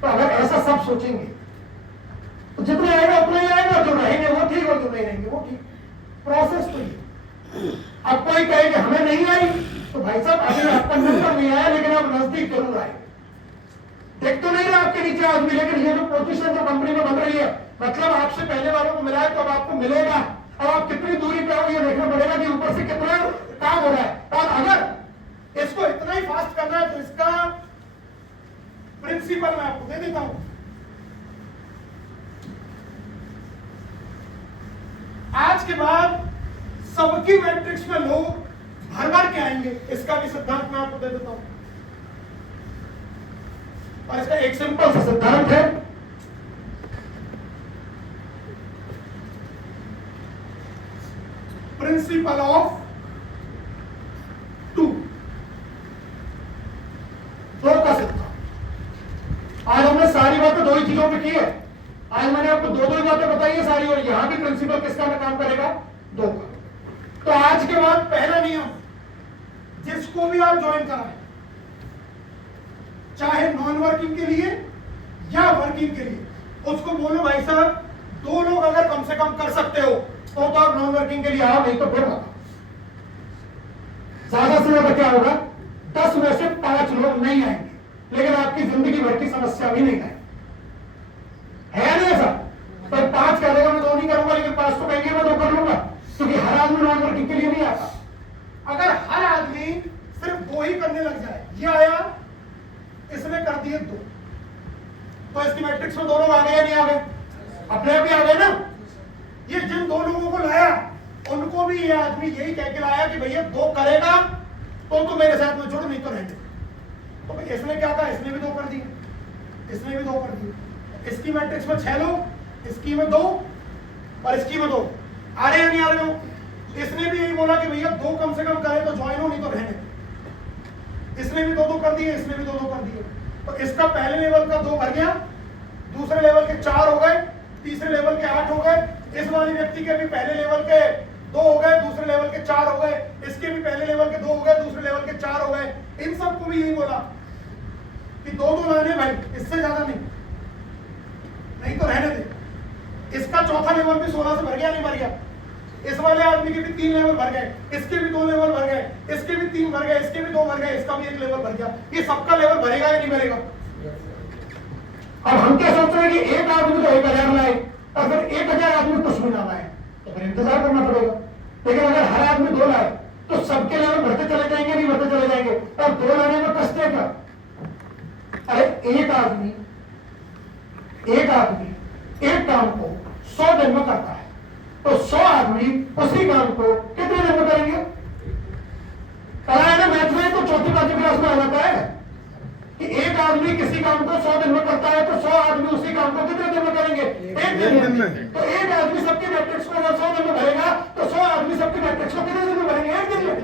तो अगर ऐसा सब सोचेंगे तो जितने आएगा उतना ही आएगा, जो रहेंगे वो ठीक और जो नहीं रहेंगे वो ठीक। प्रोसेस तो ये। अब कोई कहे कि हमें नहीं आई, तो भाई साहब अभी आपका नंबर नहीं आया लेकिन आप नजदीक जरूर आए। देख तो नहीं रहा आपके नीचे आदमी, लेकिन ये जो पोजीशन जो कंपनी में बन रही है, मतलब आपसे पहले वालों को मिला है तो अब आपको मिलेगा। अब आप कितनी दूरी पे हो ये देखना पड़ेगा कि ऊपर से कितना काम हो रहा है। और अगर इसको इतना ही फास्ट करना है तो इसका प्रिंसिपल मैं आपको दे देता हूं। आज के बाद सबकी मैट्रिक्स में लोग भर भर के आएंगे, इसका भी सिद्धांत मैं आपको दे देता हूं। और इसका एक सिंपल सा सिद्धांत है, प्रिंसिपल ऑफ टू, दो का सिद्धांत। आज हमने सारी बातें दो ही चीजों पे की है। आज मैंने आपको दो ही बातें बताई है सारी, और यहां भी प्रिंसिपल किसका में काम करेगा, दो का। तो आज के बाद पहला नियम, जिसको भी आप ज्वाइन कराएं, चाहे नॉन वर्किंग के लिए या वर्किंग के लिए, उसको बोलो भाई साहब दो लोग अगर कम से कम कर सकते हो तो आप नॉन वर्किंग के लिए आओ, नहीं तो फिर मत। ज्यादा से ज्यादा क्या होगा, 10 में से 5 लोग नहीं आएंगे, लेकिन आपकी जिंदगी भर की समस्या भी नहीं आएगी। है नहीं ऐसा? तो 5 कह देगा मैं 2 नहीं करूंगा, लेकिन 5 तो कहेंगे मैं 2 कर लूंगा, क्योंकि हर आदमी नॉन वर्किंग के लिए नहीं आता। अगर हर आदमी सिर्फ 2 ही करने लग जाए, ये आया इसने कर दिए 2, तो इसकी मैट्रिक्स में 2 लोग आ गए या नहीं आ गए? अपने आप ही आ गए ना। ये जिन 2 लोगों को लाया उनको भी ये आदमी यही कह के लाया कि भैया 2 करेगा तो मेरे साथ में जुड़, नहीं तो रहने। तो भाई इसने क्या कहा, इसने भी 2 कर दिए, इसने भी 2 कर दिए। इसकी मैट्रिक्स में 6 लोग, इसकी में 2 और इसकी में 2 आ रहे हैं नहीं आ रहे हो? इसने भी यही बोला कि भैया 2 कम से कम करे तो ज्वाइन हो, नहीं तो रहने। इसने भी 2 कर दिए, इसने भी 2 कर दिए। तो इसका पहले लेवल का 2 भर गया, दूसरे लेवल के 4 हो गए, तीसरे लेवल के 8 हो गए। इस वाले व्यक्ति के भी पहले लेवल के 2 हो गए, दूसरे लेवल के 4 हो गए। इसके भी पहले लेवल के 2 हो गए, दूसरे लेवल के 4 हो गए। इन सबको भी यही बोला कि 2 लाने भाई, इससे ज्यादा नहीं तो रहने दे। इसका चौथा लेवल भी 16 से भर गया, नहीं भर गया? इस वाले आदमी के भी 3 लेवल भर गए, इसके भी 2 लेवल भर गए, इसके भी 3 भर गए, इसके भी 2 भर गए, इसका भी 1 लेवल भर गया। ये सबका लेवल भरेगा या नहीं भरेगा? अब हम क्या सोच रहे हैं कि एक आदमी तो 1000 लाए और फिर 1000 आदमी कुछ भी ना लाए, तो फिर इंतजार करना पड़ेगा। लेकिन अगर हर आदमी 2 लाए तो सबके लेवल बढ़ते चले जाएंगे, नहीं बढ़ते चले जाएंगे? और 2 लाने में कष्ट है क्या? अरे एक आदमी एक काम को 100 दिन में करता है, तो 100 आदमी उसी काम को कितने दिन में करेंगे? पढ़ा है ना मैथ में, तो 4th-5th क्लास में आ जाता है कि एक आदमी किसी काम को 100 दिन में करता है, तो 100 आदमी उसी काम को कितने दिन में करेंगे? 1 दिन में। तो एक आदमी सबके मैट्रिक्स को अगर 100 दिन में भरेगा तो 100 आदमी सबके मैट्रिक्स को कितने दिन में भरेंगे? 1 दिन में।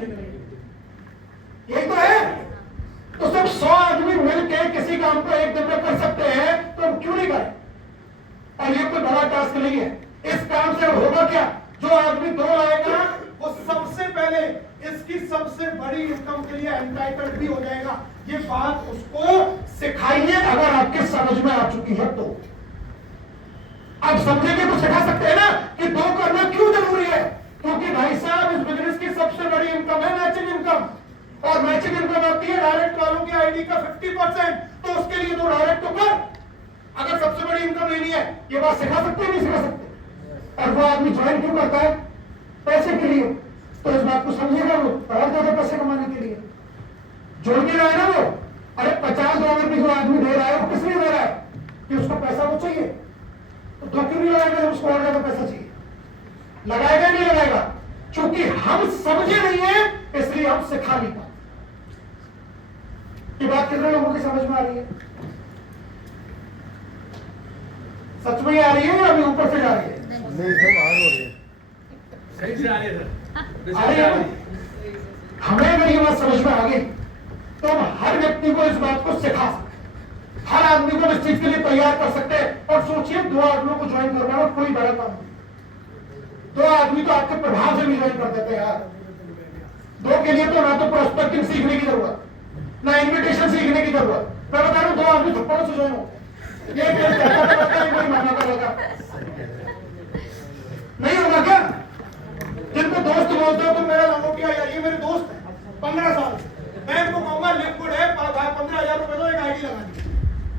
यही तो है। तो सब 100 आदमी मिलकर किसी काम को 1 दिन में कर सकते हैं, तो हम क्यों नहीं करें? और ये कोई बड़ा टास्क नहीं है। इस काम से होगा क्या, जो आदमी 2 लाएगा वो सबसे पहले इसकी सबसे बड़ी इनकम के लिए एंटाइटल्ड भी हो जाएगा। ये बात उसको सिखाइए, अगर आपके समझ में आ चुकी है तो। आप समझेंगे तो सिखा सकते हैं ना कि 2 करना क्यों जरूरी है। क्योंकि भाई साहब इस बिजनेस की सबसे बड़ी इनकम है मैचिंग इनकम, और मैचिंग इनकम आती है डायरेक्ट वालों की आईडी का 50%। तो उसके लिए 2 डायरेक्ट तो कर, अगर सबसे बड़ी इनकम लेनी है। ये बात सिखा सकते हैं, नहीं सिखा सकते? और वो आदमी ज्वाइन क्यों करता है? पैसे के लिए। तो इस बात को समझिएगा, वो बहुत ज्यादा पैसे कमाने के लिए जोड़ के रहा है ना वो। अरे $50 भी जो आदमी दे रहा है वो किस लिए दे रहा है? कि उसको पैसा वो चाहिए। तो 2 क्यों नहीं लगाएगा जब उसको और ज्यादा पैसा चाहिए? लगाएगा नहीं लगाएगा? क्योंकि हम समझे नहीं है, इसलिए हम सिखा नहीं पाते। ये बात कितने लोगों की समझ में आ रही है? सच में आ रही है या अभी ऊपर से जा रही है? नहीं सर, बाहर हो रही है। सही से आ रही है सर। हमें अगर ये बात समझ में आ गई तो हम हर व्यक्ति को इस बात को सिखा सकते, हर आदमी को इस चीज के लिए तैयार कर सकते हैं। और सोचिए 2 आदमियों को ज्वाइन करवाना कोई बड़ा काम नहीं। 2 आदमी तो आपके प्रभाव से भी ज्वाइन कर देते हैं यार। 2 के लिए तो ना तो प्रोस्पेक्टिंग सीखने की जरूरत, ना इन्विटेशन सीखने की जरूरत, मैं बता रहा हूँ 2 आदमी थप्पड़ों से ज्वाइन होते हैं, एक कहता है कोई माना करेगा, नहीं होगा क्या? जिनको दोस्त बोलते हो तुम मेरा लंगोटिया यार, ये मेरे दोस्त है 15 साल से, मैं इनको कहूंगा लिक्विड है 15,000 रुपए दो, एक आईडी लगा दी,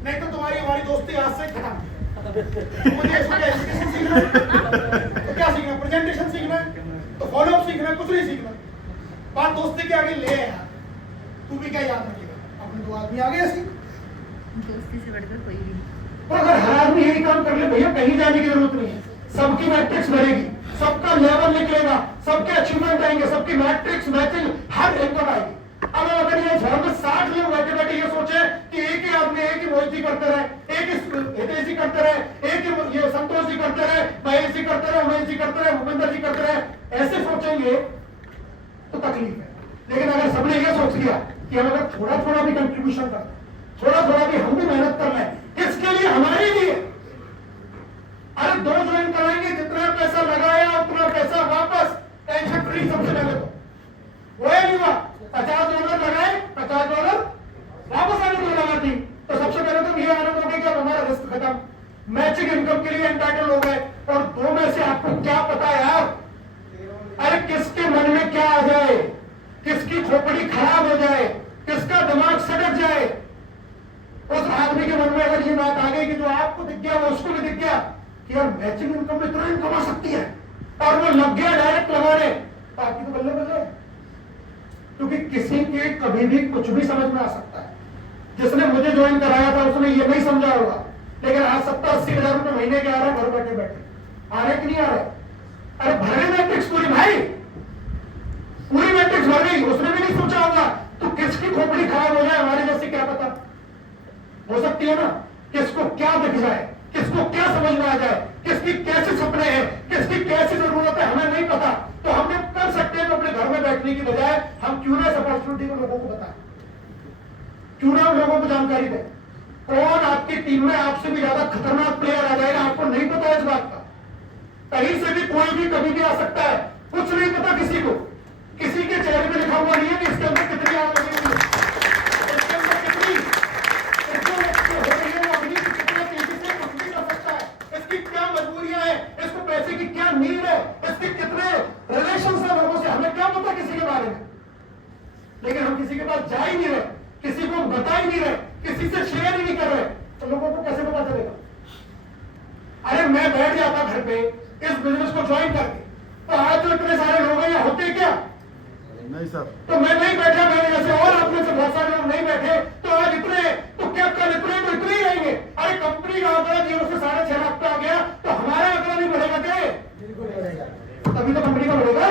नहीं तो तुम्हारी हमारी दोस्ती आज से खत्म। मुझे इसमें एजुकेशन सीखना है, तो क्या सीखना है? प्रेजेंटेशन सीखना है, तो फॉलो अप सीखना है, कुछ नहीं सीखना। बात दोस्ती के आगे ले यार, तू भी क्या याद रखेगा, अपने 2 आदमी आगे ऐसी। दोस्ती से बढ़कर कोई भी नहीं। तो अगर हर आदमी यही काम कर ले भैया, कहीं जाने की जरूरत नहीं है, सबकी मैट्रिक्स बढ़ेगी, सबका लेवल निकलेगा, सबके अचीवमेंट आएंगे, सबकी मैट्रिक्स मैचिंग हर इनकम आएगी। अब अगर ये घर में 60 लोग बैठे बैठे ये सोचे कि एक ही आदमी एक ही मोहित जी करते रहे, एक ही हितेश जी करते रहे, एक ही ये संतोष जी करते रहे, महेश जी करते रहे, उमेश जी करते रहे, भूपेंद्र जी करते रहे, ऐसे सोचेंगे तो तकलीफ है। लेकिन अगर सबने ये सोच लिया कि हम अगर थोड़ा थोड़ा भी कंट्रीब्यूशन कर, थोड़ा थोड़ा भी हम भी मेहनत कर लें, किसके लिए? हमारे लिए। अरे 2 ज्वाइन कराएंगे, जितना पैसा लगाया उतना पैसा वापस, टेंशन फ्री। सबसे पहले तो वो नहीं हुआ, $50 लगाए, $50 वापस आने को लगा थी, तो सबसे पहले तो ये आनंद हो गया कि अब हमारा रिस्क खत्म, मैचिंग इनकम के लिए एंटाइटल हो गए। और 2 में से आपको क्या पता यार, अरे किसके मन में क्या आ जाए, किसकी खोपड़ी खराब हो जाए, किसका दिमाग सटक जाए, उस आदमी के मन में अगर ये बात आ गई कि जो आपको दिख गया वो उसको भी दिख गया कि यार मैचिंग इनकम में इतना इनकम आ सकती है, और वो लग गया डायरेक्ट लगाने, तो आपकी तो बल्ले बल्ले। क्योंकि किसी के कभी भी कुछ भी समझ में आ सकता है। जिसने मुझे ज्वाइन कराया था उसने ये नहीं समझा होगा, लेकिन आज 70-80 हजार रुपए महीने के आ रहे हैं घर बैठे बैठे, आ रहे कि नहीं आ रहे? अरे भरे मैट्रिक्स पूरी भाई, पूरी मैट्रिक्स भर गई, उसने भी नहीं सोचा होगा। तो किसकी खोपड़ी खराब हो जाए हमारे जैसे, क्या पता, हो सकती है ना, किसको क्या दिख जाए, किसको क्या समझ में आ जाए, किसकी कैसे सपने हैं, किसकी कैसी जरूरत है, हमें नहीं पता। तो हमने कर सकते हैं तो अपने घर में बैठने की बजाय हम क्यों ना इस अपॉर्चुनिटी को लोगों को बताएं, क्यों ना हम लोगों को जानकारी दें। कौन आपकी टीम में आपसे भी ज्यादा खतरनाक प्लेयर आ जाएगा, आपको नहीं पता इस बात का। कहीं से भी कोई भी कभी भी आ सकता है, कुछ नहीं पता किसी को, किसी के चेहरे पे लिखा हुआ नहीं है कि इसके अंदर कितनी आग लगी हुई है, इसके अंदर कितनी कितने तेजी से कंपनी कर सकता है, इसकी क्या मजबूरियां हैं, इसको पैसे की क्या नीड है, इसके कितने रिलेशन है लोगों से, हमें क्या पता किसी के बारे में। लेकिन हम किसी के पास जा ही नहीं रहे, किसी को बता ही नहीं रहे, किसी से शेयर ही नहीं कर रहे, तो लोगों को कैसे पता चलेगा? अरे मैं बैठ जाता घर पे इस बिजनेस को ज्वाइन करके, तो आज जो इतने सारे लोग हैं होते क्या? नहीं सर, तो मैं नहीं बैठा, मेरे जैसे और आप में से बहुत सारे लोग नहीं बैठे, तो आज इतने, तो क्या कल इतने तो इतने ही रहेंगे। अरे कंपनी का आंकड़ा 0 से 6.5 लाख पे आ गया, तो हमारा आंकड़ा नहीं बढ़ेगा क्या? तभी तो कंपनी का बढ़ेगा।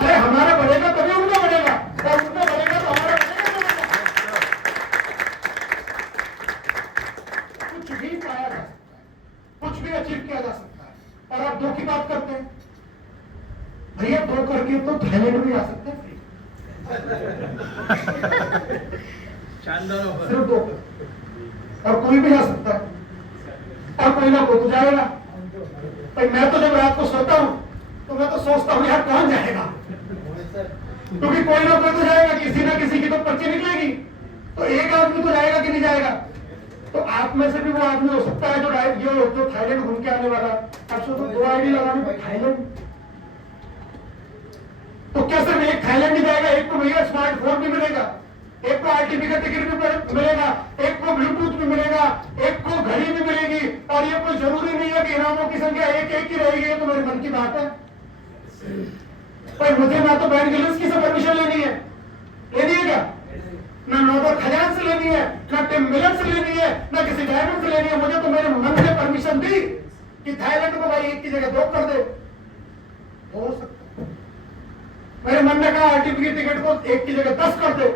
अरे हमारा बढ़ेगा तभी उनका बढ़ेगा, और उनका बढ़ेगा तो हमारा बढ़ेगा। कुछ भी पाया जा सकता है, कुछ भी अचीव किया जा सकता है, और आप 2 की बात करते हैं भैया, 2 करके तो थाईलैंड भी आ सकते हैं। शानदार ऑफर। सिर्फ 2 और कोई भी आ सकता है, और कोई ना कोई तो जाएगा। भाई मैं तो जब रात को सोता हूँ तो मैं तो सोचता हूँ यार कौन जाएगा, क्योंकि कोई ना कोई तो जाएगा, किसी ना किसी की तो पर्ची निकलेगी, तो एक आदमी तो जाएगा कि नहीं जाएगा। तो आप में से भी वो आदमी हो सकता है जो थाईलैंड घूम के आने वाला है। अब सोचो 2 आईडी लगाने पर थाईलैंड, तो क्या सिर्फ एक थाईलैंड ही जाएगा? एक को भैया स्मार्टफोन भी मिलेगा, एक को आरटीपी का टिकट भी मिलेगा, एक को ब्लूटूथ भी मिलेगा, एक को घड़ी भी मिलेगी। और ये कोई जरूरी नहीं है कि इनामों की संख्या एक ही रहेगी, ये तो मेरे मन की बात है। पर मुझे ना तो बैंक बैलेंस की से परमिशन लेनी है क्या? ना नौकर खजान से लेनी है, ना टिम मिलर से लेनी है, ना किसी ड्राइवर से लेनी है। मुझे तो मेरे मन ने परमिशन दी कि थाईलैंड को भाई 1 की जगह 2 कर दे, हो सकता है। मेरे मन ने कहा आरटीपी की टिकट को 1 की जगह 10 कर दे,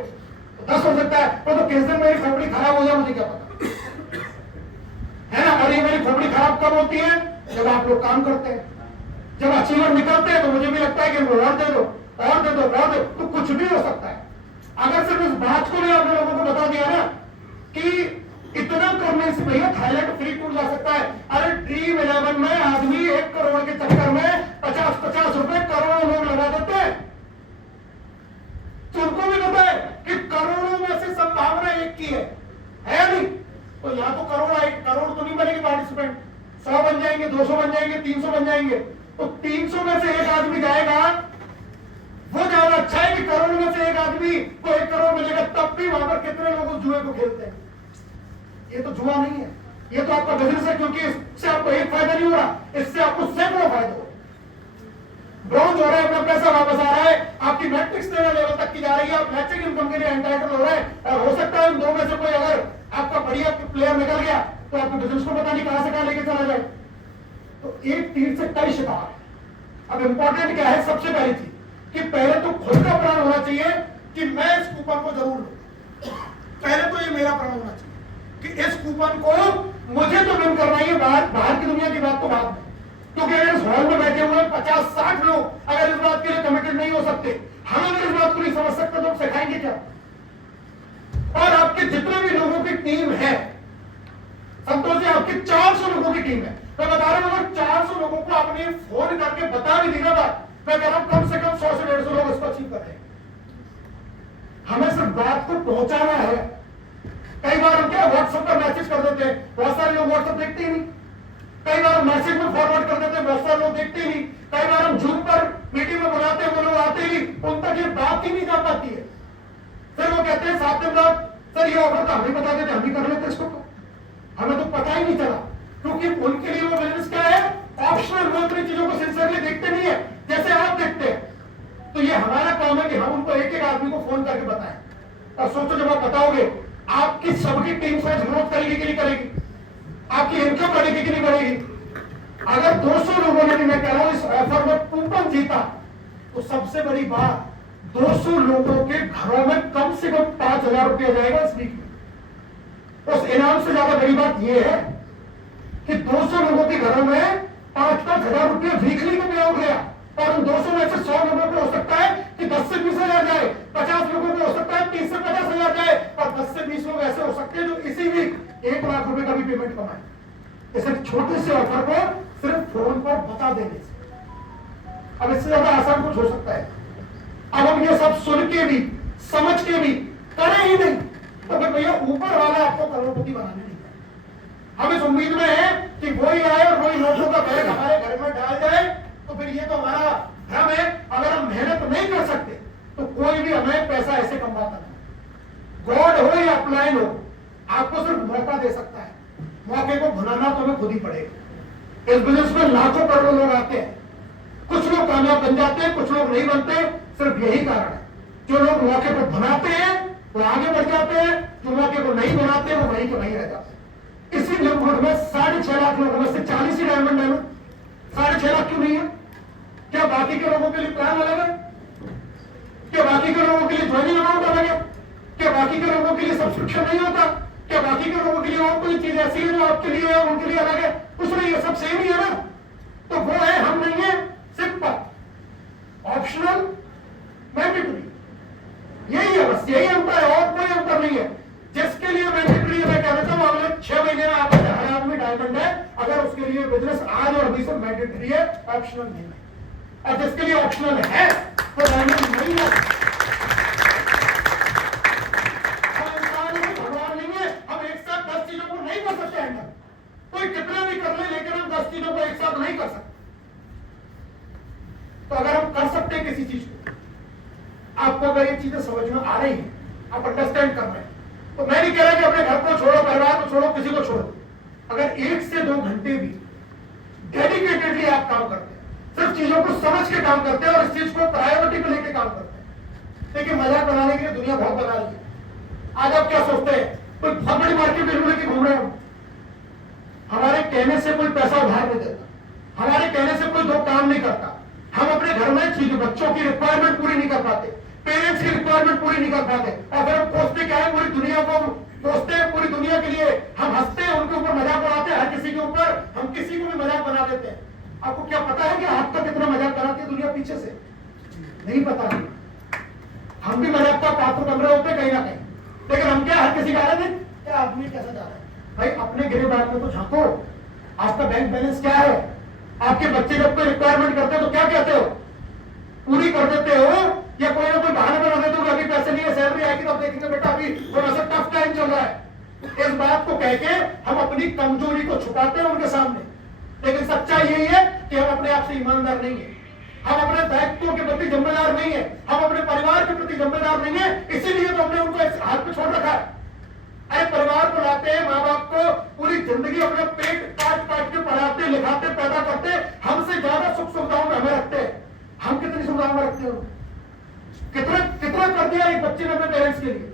तो 10 हो सकता है। वो तो किस दिन मेरी खोपड़ी खराब हो जाए मुझे क्या पता है ना। और ये मेरी खोपड़ी खराब कब होती है? जब आप लोग काम करते हैं, जब अचीवर निकलते हैं, तो मुझे भी लगता है कि इनको और दे दो, और दे दो, और दे दो, तो कुछ भी हो सकता है। अगर सिर्फ इस बात को भी आपने लोगों को बता दिया ना कि इतना करने से भैया थाईलैंड फ्री टूर जा सकता है। अरे ड्रीम 11 में आदमी 1 करोड़ के चक्कर में 50-50 रुपए करोड़ों लोग लगा देते हैं। तो उनको भी पता है कि करोड़ों में से संभावना 1 की है, 300 में से एक आदमी जाएगा, वो ज्यादा अच्छा है कि करोड़ में से एक आदमी को 1 करोड़ मिलेगा, तब भी वहां पर कितने लोग उस जुए को खेलते हैं। ये तो जुआ नहीं है, ये तो आपका बिजनेस है, क्योंकि इससे आपको एक फायदा नहीं हो रहा, इससे आपको सैकड़ों फायदे हो रहे। ब्रॉन्ज हो रहा है, अपना पैसा वापस आ रहा है, आपकी मैट्रिक्स लेवल तक की जा रही है, आप मैचिंग इनकम के लिए एंटाइटल हो रहे हैं, और हो सकता है उन 2 में से कोई अगर आपका बढ़िया प्लेयर निकल गया तो आपके बिजनेस को पता नहीं कहां से कहां लेके चला जाए। तो एक तीर से कई शिकार है। अब इंपॉर्टेंट क्या है, सबसे पहली चीज कि पहले तो खुद का प्रण होना चाहिए कि मैं इस कूपन को जरूर लूं। पहले तो ये मेरा प्रण होना चाहिए कि इस कूपन को मुझे तो विन करना ही है, बाहर की दुनिया की बात तो बाद में। क्योंकि अगर इस हॉल में बैठे हुए 50-60 लोग अगर इस बात के लिए कमिटेड नहीं हो सकते, हम अगर इस बात को नहीं समझ सकते तो सिखाएंगे क्या। और आपके जितने भी लोगों की टीम है, संतोष जी आपकी 400 लोगों की टीम है, मैं बता रहा हूं, अगर 400 लोगों को आपने फोन करके बता भी दी ना बात, मैं कह रहा हूं कम से कम 100 से 150 लोग इसको अचीव कर रहे हैं। हमें सिर्फ बात को पहुंचाना है। कई बार हम क्या व्हाट्सएप पर मैसेज कर देते हैं, बहुत सारे लोग व्हाट्सएप देखते ही नहीं। कई बार हम मैसेज में फॉरवर्ड कर देते हैं, बहुत सारे लोग देखते ही नहीं। कई बार हम जूम पर मीटिंग में बुलाते हैं, वो लोग आते ही नहीं, उन तक ये बात ही नहीं जा पाती है। फिर वो कहते हैं 7 दिन बाद सर ये ऑफर था, हमें बता देते, हम भी कर लेते इसको, तो हमें तो पता ही नहीं चला। क्योंकि उनके लिए वो बिजनेस क्या है, ऑप्शनल, वो अपनी चीजों को सिंसियरली देखते नहीं है जैसे आप देखते हैं। तो ये हमारा काम है कि हम उनको एक एक आदमी को फोन करके बताएं। और सोचो जब आप बताओगे, आपकी सबकी टीम साइज ग्रोथ करेगी कि नहीं करेगी, आपकी इनकम बढ़ेगी कि नहीं बढ़ेगी। अगर 200 लोगों ने भी, मैं कह रहा हूं, इस ऑफर में कूपन जीता, तो सबसे बड़ी बात 200 लोगों के घरों में कम से कम 5,000 रुपया जाएगा इस वीक में। उस इनाम से ज्यादा बड़ी बात यह है कि 200 लोगों के घरों में 5-5 हजार रुपये वीकली का पे आउट गया। और उन 200 में से 100 लोगों को हो सकता है कि 10 से 20 हजार जाए, 50 लोगों को हो सकता है 30 से 50 हजार जाए, और 10 से 20 लोग ऐसे हो सकते हैं जो इसी वीक 1 लाख रुपए का भी पेमेंट कमाए, इस छोटे से ऑफर को सिर्फ फोन पर बता देने से। अब इससे ज्यादा आसान कुछ हो सकता है। अब हम ये सब सुन के भी, समझ के भी करें ही नहीं, तो फिर भैया ऊपर वाला आपको करोड़पति बनाने नहीं है। हम इस उम्मीद में है कि वही आए और वही नोटों का बैग हमारे घर में डाल जाए, तो फिर ये तो हमारा भ्रम है। अगर हम मेहनत नहीं कर सकते तो कोई भी हमें पैसा ऐसे कमाता नहीं। गॉड हो या अपलाइन हो, आपको सिर्फ मौका दे सकता है, मौके को भुनाना तो हमें खुद ही पड़ेगा। इस बिजनेस में लाखों करोड़ों लोग आते हैं, कुछ लोग कामयाब बन जाते हैं, कुछ लोग नहीं बनते। सिर्फ यही कारण है, जो लोग मौके को बनाते हैं वो आगे बढ़ जाते हैं, जो मौके को नहीं बनाते वो वहीं के वहीं रह जाते हैं। इसी लिमिट में 6.5 लाख लोगों में से 40 ही डायमंड है। 6.5 लाख क्यों नहीं है? क्या बाकी के लोगों के लिए प्लान अलग है? क्या बाकी के लोगों के लिए ज्वाइनिंग अमाउंट अलग है? क्या बाकी के लोगों के लिए सब्सक्रिप्शन नहीं होता? क्या बाकी के लोगों के लिए और कोई चीज ऐसी है जो आपके लिए है उनके लिए अलग है? कुछ नहीं है, सब सेम ही है ना। तो वो है, हम नहीं है, सिंपल, ऑप्शनल, मैंडेटरी, यही है, बस यही अंतर है, और कोई अंतर नहीं है। जिसके लिए मैंडेटरी है, मैं कह देता हूं अगले 6 महीने में आप हर आदमी डायमंड है, अगर उसके लिए बिजनेस आज और अभी से मैंडेटरी है, ऑप्शनल नहीं है। और जिसके लिए ऑप्शनल है तो डायमंड नहीं है। हम इंसान हैं, भगवान नहीं है, हम एक साथ 10 चीजों को नहीं कर सकते हैं। कोई कितना भी कर ले, लेकिन हम 10 चीजों को एक साथ नहीं कर सकते। तो अगर हम कर सकते हैं किसी चीज को, आपको अगर ये चीजें समझ में आ रही है, आप अंडरस्टैंड कर रहे हैं, तो मैं नहीं कह रहा कि अपने घर को छोड़ो, परिवार को छोड़ो, किसी को छोड़ो। अगर 1 से 2 घंटे भी डेडिकेटेडली आप काम करते हैं, सिर्फ चीजों को समझ के काम करते हैं और इस चीज को प्रायोरिटी पे लेके काम करते हैं। देखिए, मजाक बनाने के लिए दुनिया बहुत बना रही है। आज आप क्या सोचते हैं, कोई बहुत बड़ी मार्केट में लेके घूम रहे हो, हमारे कहने से कोई पैसा उधार नहीं देता, हमारे कहने से कोई 2 काम नहीं करता। हम अपने घर में चीज, बच्चों की रिक्वायरमेंट पूरी नहीं कर पाते, पेरेंट्स की रिक्वायरमेंट पूरी नहीं कर पाते, और फिर हम पोसते क्या है, पूरी दुनिया को पोसते हैं, पूरी दुनिया के लिए हम हंसते हैं, उनके ऊपर मजाक उड़ाते हैं, हर किसी के ऊपर हम किसी को भी मजाक बना देते हैं। आपको क्या पता है कि आप तक कितना मजाक बनाती है दुनिया पीछे से? नहीं पता। हम भी मजाक का पात्र बन रहे होते हैं कहीं ना कहीं, लेकिन हम क्या हर किसी का रहे हैं, क्या आदमी कैसा जा रहा है? भाई अपने गिरे बात में तो झांको। आपका बैंक बैलेंस क्या है? आपके बच्चे जब कोई रिक्वायरमेंट करते हो तो क्या कहते हो, पूरी कर देते हो, या कोई ना कोई बहाना बना देते हो, अभी पैसे नहीं है, सैलरी आएगी तब देखेंगे बेटा, अभी थोड़ा सा टफ टाइम चल रहा है। इस बात को कह के हम अपनी कमजोरी को छुपाते हैं उनके सामने। लेकिन सच्चाई यही है कि कि हम अपने आप से ईमानदार नहीं है, हम अपने दायित्वों के प्रति जिम्मेदार नहीं है, हम अपने परिवार के प्रति जिम्मेदार नहीं है, इसीलिए तो हमने उनको इस हाथ पे छोड़ रखा है। अरे परिवार को लाते हैं, माँ बाप को पूरी जिंदगी अपने पेट काट काट के पढ़ाते लिखाते पैदा करते, हमसे ज्यादा सुख सुविधाओं में हमें रखते हैं। हम कितनी सुविधाओं में रखते हैं? कितना कितना कर दिया एक बच्चे ने अपने पेरेंट्स के लिए?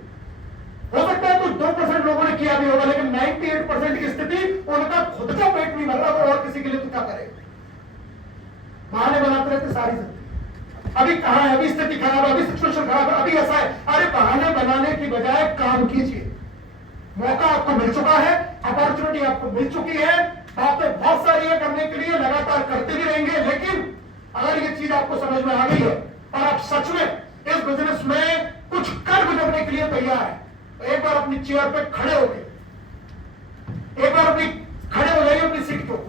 हो सकता है कुछ 2% लोगों ने किया भी होगा, लेकिन 98% की स्थिति उनका खुद का पेट नहीं भर रहा, वो और किसी के लिए तो क्या करेगा? बहाने बनाते रहते सारी जिंदगी। अभी कहां है, अभी स्थिति खराब है, अभी सिचुएशन खराब है, अभी ऐसा है। अरे बहाने बनाने की बजाय काम कीजिए। मौका आपको मिल चुका है, अपॉर्चुनिटी आपको मिल चुकी है, बातें बहुत सारी है करने के लिए, लगातार करते भी रहेंगे। लेकिन अगर ये चीज आपको समझ में आ गई है और आप सच में इस बिजनेस में कुछ कर गुजरने के लिए तैयार है, तो एक बार अपनी चेयर पे खड़े हो गए, एक बार अपनी खड़े हो जाइए अपनी सीट को।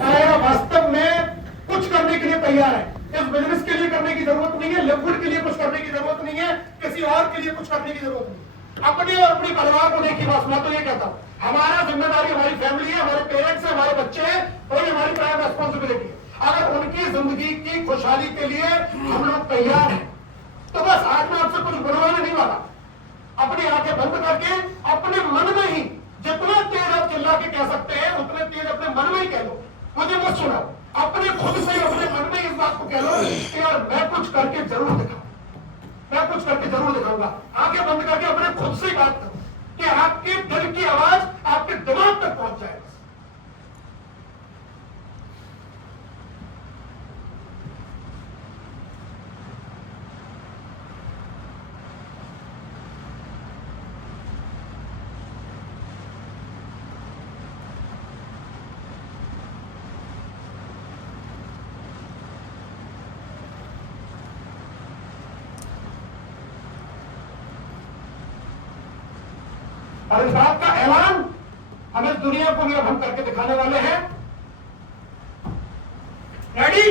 अगर वास्तव में कुछ करने के लिए तैयार है, इस बिजनेस के लिए करने की जरूरत नहीं है, लिक्विड के लिए कुछ करने की जरूरत नहीं है, किसी और के लिए कुछ करने की जरूरत नहीं। अपने और अपने परिवार को देखिए। बस मैं तो ये कहता हूं, हमारा जिम्मेदारी हमारी फैमिली है, हमारे पेरेंट्स है, हमारे बच्चे हैं, वही हमारी प्राइम रेस्पॉन्सिबिलिटी है। अगर उनकी जिंदगी की खुशहाली के लिए हम लोग तैयार हैं, तो बस आज मैं आपसे कुछ बुलवाने नहीं वाला। अपनी आंखें बंद करके अपने मन में ही जितना तेज आप चिल्ला के कह सकते हैं, उतने तेज अपने मन में ही कह लो, मुझे मत सुना। अपने खुद से अपने मन में इस बात को कह लो कि यार मैं कुछ करके जरूर दिखाऊंगा, मैं कुछ करके जरूर दिखाऊंगा। आंखें बंद करके अपने खुद से ही बात करो कि आपके दिल की आवाज आपके दिमाग तक पहुंच जाए। और इस बात का ऐलान हम इस दुनिया को भी अब हम करके दिखाने वाले हैं। रेडी?